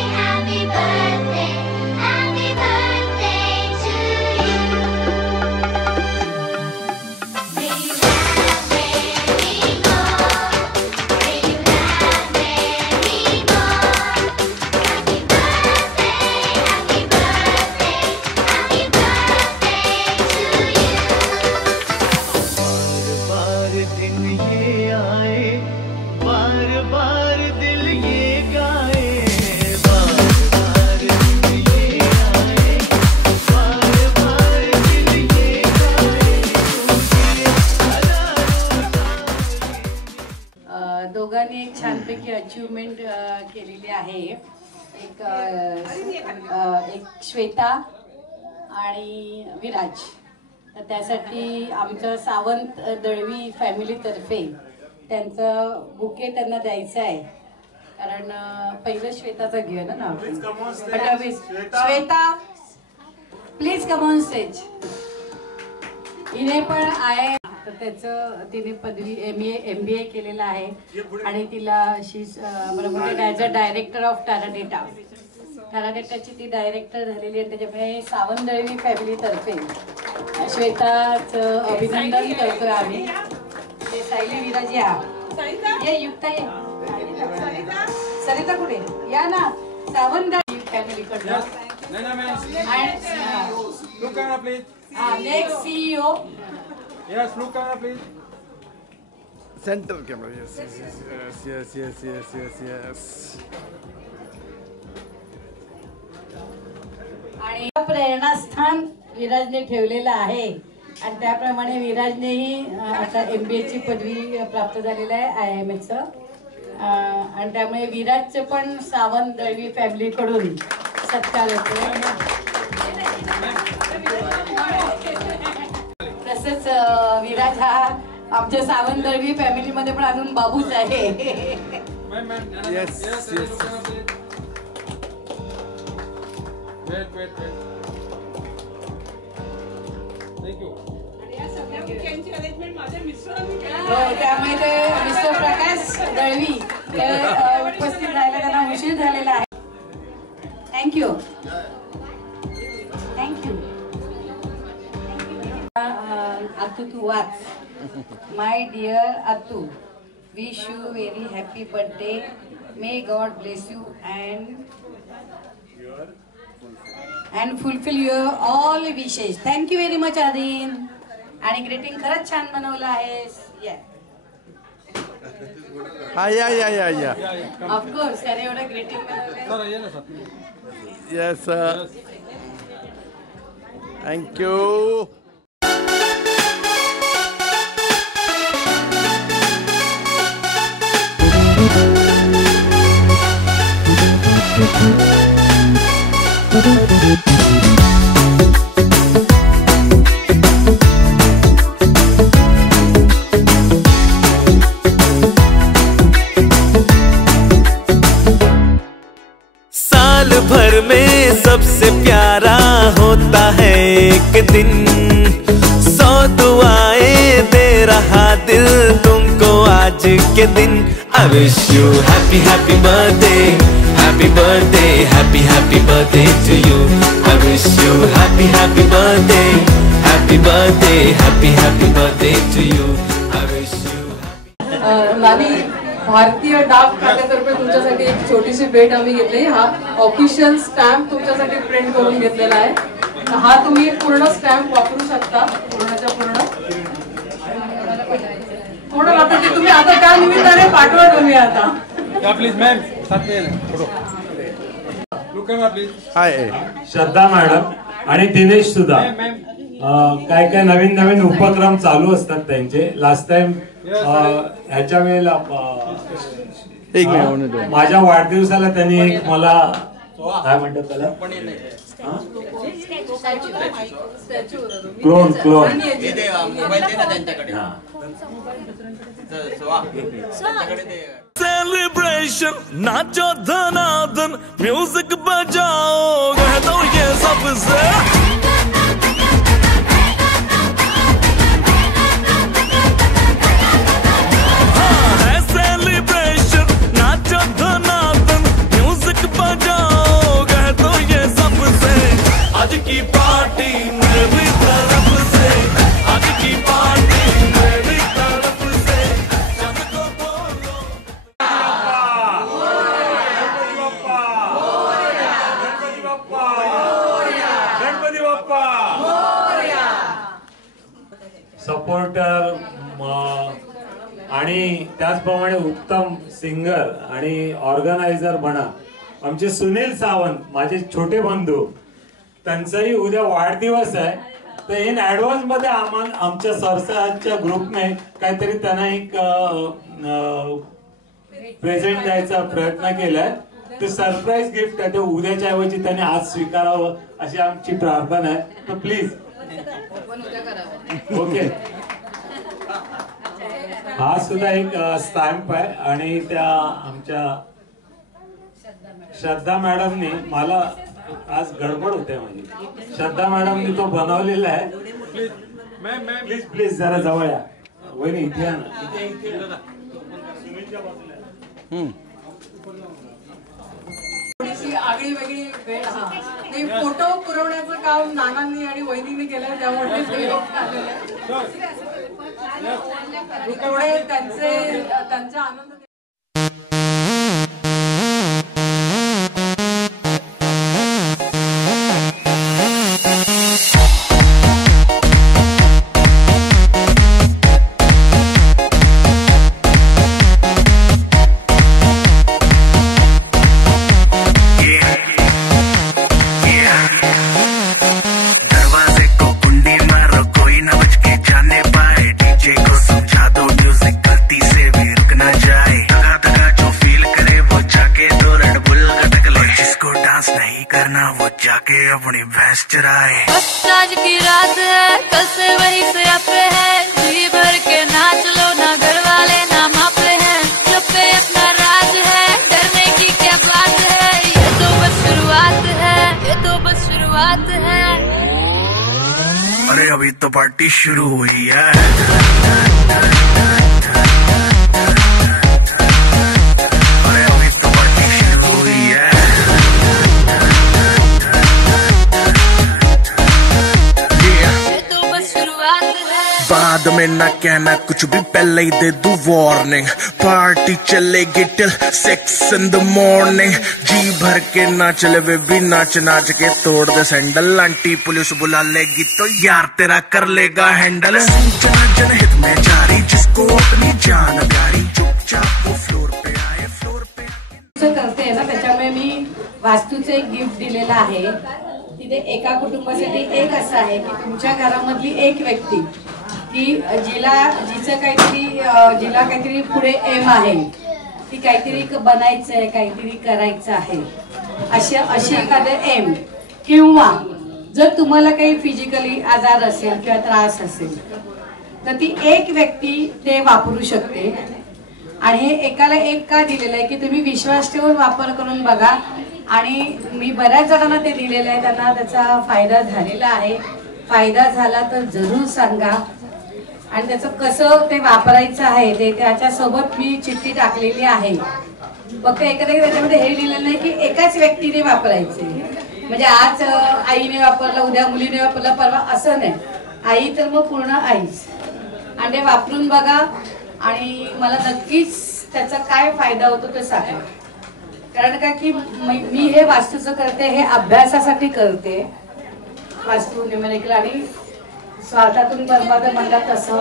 Happy birthday अचिव्हमेंट केलेली आहे. एक श्वेता आणि विराज. तर त्यासाठी आमचं सावंत दळवी फॅमिलीतर्फे त्यांचं बुके त्यांना द्यायचं आहे. कारण पहिलं श्वेताचं घेऊ ना नाव. Shweta please come on stage. हिने पण आहे, तर त्याचं तिने पदवी MBA केलेलं आहे आणि तिला बरोबर ॲज अ डायरेक्टर ऑफ टाराडेटाची ती डायरेक्टर झालेली आहे. त्याच्यामुळे सावंत दळवी फॅमिलीतर्फे श्वेताचं अभिनंदन करतोय आम्ही. सायली विराज या युक्ता ये. सरिता कुठे या ना. सावंत दळवी फॅमिलीकडनं next CEO. Yes, look camera please. Center camera. Yes. आणि प्रेरणास्थान विराजने ठेवलेलं आहे आणि त्याप्रमाणे विराजनेही आता MBAची पदवी प्राप्त झालेलं आहे IIMचं. आणि त्यामुळे विराजचं पण सावंत दळवी फॅमिलीकडून सत्कार होतो. तसंच विराज हा आमच्या सावंत दळवी फॅमिलीमध्ये पण अजून बाबूच आहे. त्यामुळे ते मिस्टर प्रकाश दळवी उपस्थित राहायला त्यांना उशीर झालेला आहे. Thank you. Attu to what? My dear Attu, wish you very happy birthday. May God bless you and fulfill your all wishes. Thank you very much Adin. आणि ग्रीटिंग खरंच छान बनवलं आहेस. या. ऑफकोर्स त्याने एवढं ग्रीटिंग बनवलं. Yes sir. Thank you. साल भर में सबसे प्यारा होता है एक दिन. 100 दुआएं दे रहा दिल तुमको आज के दिन. I wish you happy birthday, happy birthday to you. I wish you happy birthday, happy birthday to you. I wish you नानी भारतीय डाक खात्यातर्फे तुमच्यासाठी एक छोटीशी भेट आम्ही घेतली. हा ऑफिशियल स्टॅम्प तुमच्यासाठी प्रिंट करून घेतलेला आहे. हा तुम्ही पूर्ण स्टॅम्प वापरू शकता पूर्णच्या पूर्ण. ते तुम्ही आता त्या निमित्ताने पाठवा तुम्ही आता. प्लीज मॅम साथ में photo. Look camera please. High Shraddha madam आणि दिनेश सुद्धा. काय नवीन उपक्रम चालू असतात त्यांचे. लास्ट टाइम ह्याच्या वेळेला माझ्या वाढदिवसाला त्यांनी एक मला काय म्हणतात त्याला क्लोन सेलिब्रेशन नाचो धनाधन म्यूजिक बजाओ कह दो ये सबसे. आज की पार्टी मेरी तरफ से, आज की पार्टी मेरी तरफ से. सबको बोलो गणपती बाप्पा. सपोर्टर आणि त्याचप्रमाणे उत्तम सिंगर आणि ऑर्गनायझर म्हणा आमचे सुनील सावंत, माझे छोटे बंधू, त्यांचाही उद्या वाढदिवस आहे. तर इन ऍडव्हान्स मध्ये आमच्या सरसाच्या ग्रुपने काहीतरी त्यांना एक प्रेझेंट द्यायचा प्रयत्न केलाय. ते सरप्राईज गिफ्ट आहे ते उद्याच्या ऐवजी त्याने आज स्वीकारावं अशी आमची प्रार्थना आहे. तर प्लीज ओके. हा सुद्धा एक स्टॅम्प आहे आणि त्या आमच्या श्रद्धा मॅडमनी, मला आज गडबड होते माझी, श्रद्धा मॅडमनी तो बनवलेला आहे. प्लीज प्लीज जरा जवळ या वहिनी, इथे या ना, इथे थोडीशी आगळी वेगळी वेळ. नाही, फोटो पुरवण्याचं काम नानांनी आणि वहिनीने केलं, त्यामुळे तेवढे त्यांचा आनंद. आज की रात है, कल से वही से अपे है, जी भर के नाच लो ना, घर वाले ना मापे हैं, जब पे अपना राज है, डरने की क्या बात है, ये तो बस शुरुआत है, ये तो बस शुरुआत है. अरे अभी तो पार्टी शुरू हुई है. बाद में ना कहना कुछ भी, पहले ही दे दूं वार्निंग. पार्टी चलेगी टिल 6 in the morning. जी भर के ना चले वे भी नाच नाच के तोड़ दे सैंडल. आंटी पुलिस बुला लेगी तो यार तेरा कर लेगा हैंडल. सूचना जनहित में जारी, जिसको अपनी जान प्यारी, चुपचाप वो फ्लोर पे आए, फ्लोर पे करते ना. त्याच्यामुळे मी वास्तूचं एक गिफ्ट दिलेलं आहे. तिथे एका कुटुंबासाठी एक असं आहे की तुमच्या घरामधली एक व्यक्ती की जिला काहीतरी पुढे एम आहे, ती काहीतरी बनायचं आहे, काहीतरी करायचं आहे, अशी एखादं एम, किंवा जर तुम्हाला काही फिजिकली आजार असेल किंवा त्रास असेल तर ती एक व्यक्ती ते वापरू शकते. आणि हे एकाला एक का दिलेलं आहे की तुम्ही विश्वास ठेवून वापर करून बघा. आणि मी बऱ्याच जणांना ते दिलेलं आहे, त्यांना त्याचा फायदा झालेला आहे. फायदा झाला तर जरूर सांगा. आणि त्याचं कसं ते वापरायचं आहे ते त्याच्यासोबत मी चिठ्ठी टाकलेली आहे. फक्त एखाद्या त्याच्यामध्ये हे लिहिलेलं नाही की एकाच व्यक्तीने वापरायचे, म्हणजे आज आईने वापरलं, उद्या मुलीने वापरलं, परवा असं नाही. आई तर मग पूर्ण आईच. आणि ते वापरून बघा आणि मला नक्कीच त्याचा काय फायदा होतो ते सांगा. कारण का की मी हे वास्तूचं करते, हे अभ्यासासाठी करते, वास्तू न्यूमेरिकल आणि स्वार्थातून बरबाद म्हणतात तसं.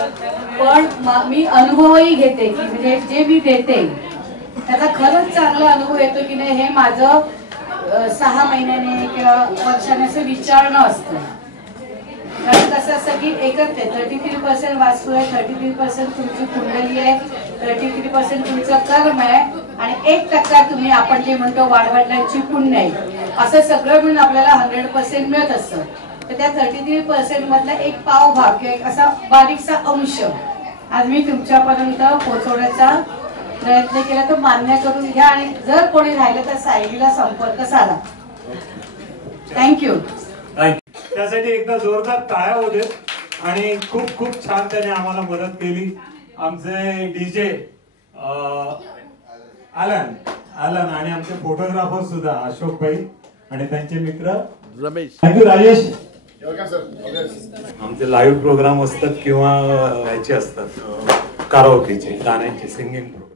पण मी अनुभवही घेते की म्हणजे जे मी देते त्याचा खरंच चांगला अनुभव येतो की नाही, हे माझं 6 महिन्याने किंवा वर्षाने असं विचारणं असतं. कारण कसं असतं की एकच आहे, 33% वास्तू आहे, 33% तुमची कुंडली आहे, 33% तुमचं कर्म आहे आणि 1% तुम्ही आपण जे म्हणतो वाढवडलांची पुण्य आहे. असं सगळं मिळून आपल्याला 100% मिळत असतं. तर त्या 33% मधला एक पाव भाग किंवा एक असा बारीकसा अंश आज मी तुमच्यापर्यंत पोहोचवण्याचा प्रयत्न केला. तो मान्य करून घ्या आणि जर कोणी राहिलं तर सायलीला संपर्क साधा. थँक्यू. त्यासाठी एकदा जोरदार टाळ्या होते. आणि खूप खूप छान त्याने आम्हाला मदत केली. आमचे डीजे आलन आणि आमचे फोटोग्राफर सुद्धा अशोक भाई आणि त्यांचे मित्र रमेश. थँक्यू राजेश. आमचे लाईव्ह प्रोग्राम असतात किंवा ह्याचे असतात, कराओकेचे, गाण्याचे, सिंगिंग प्रोग्राम.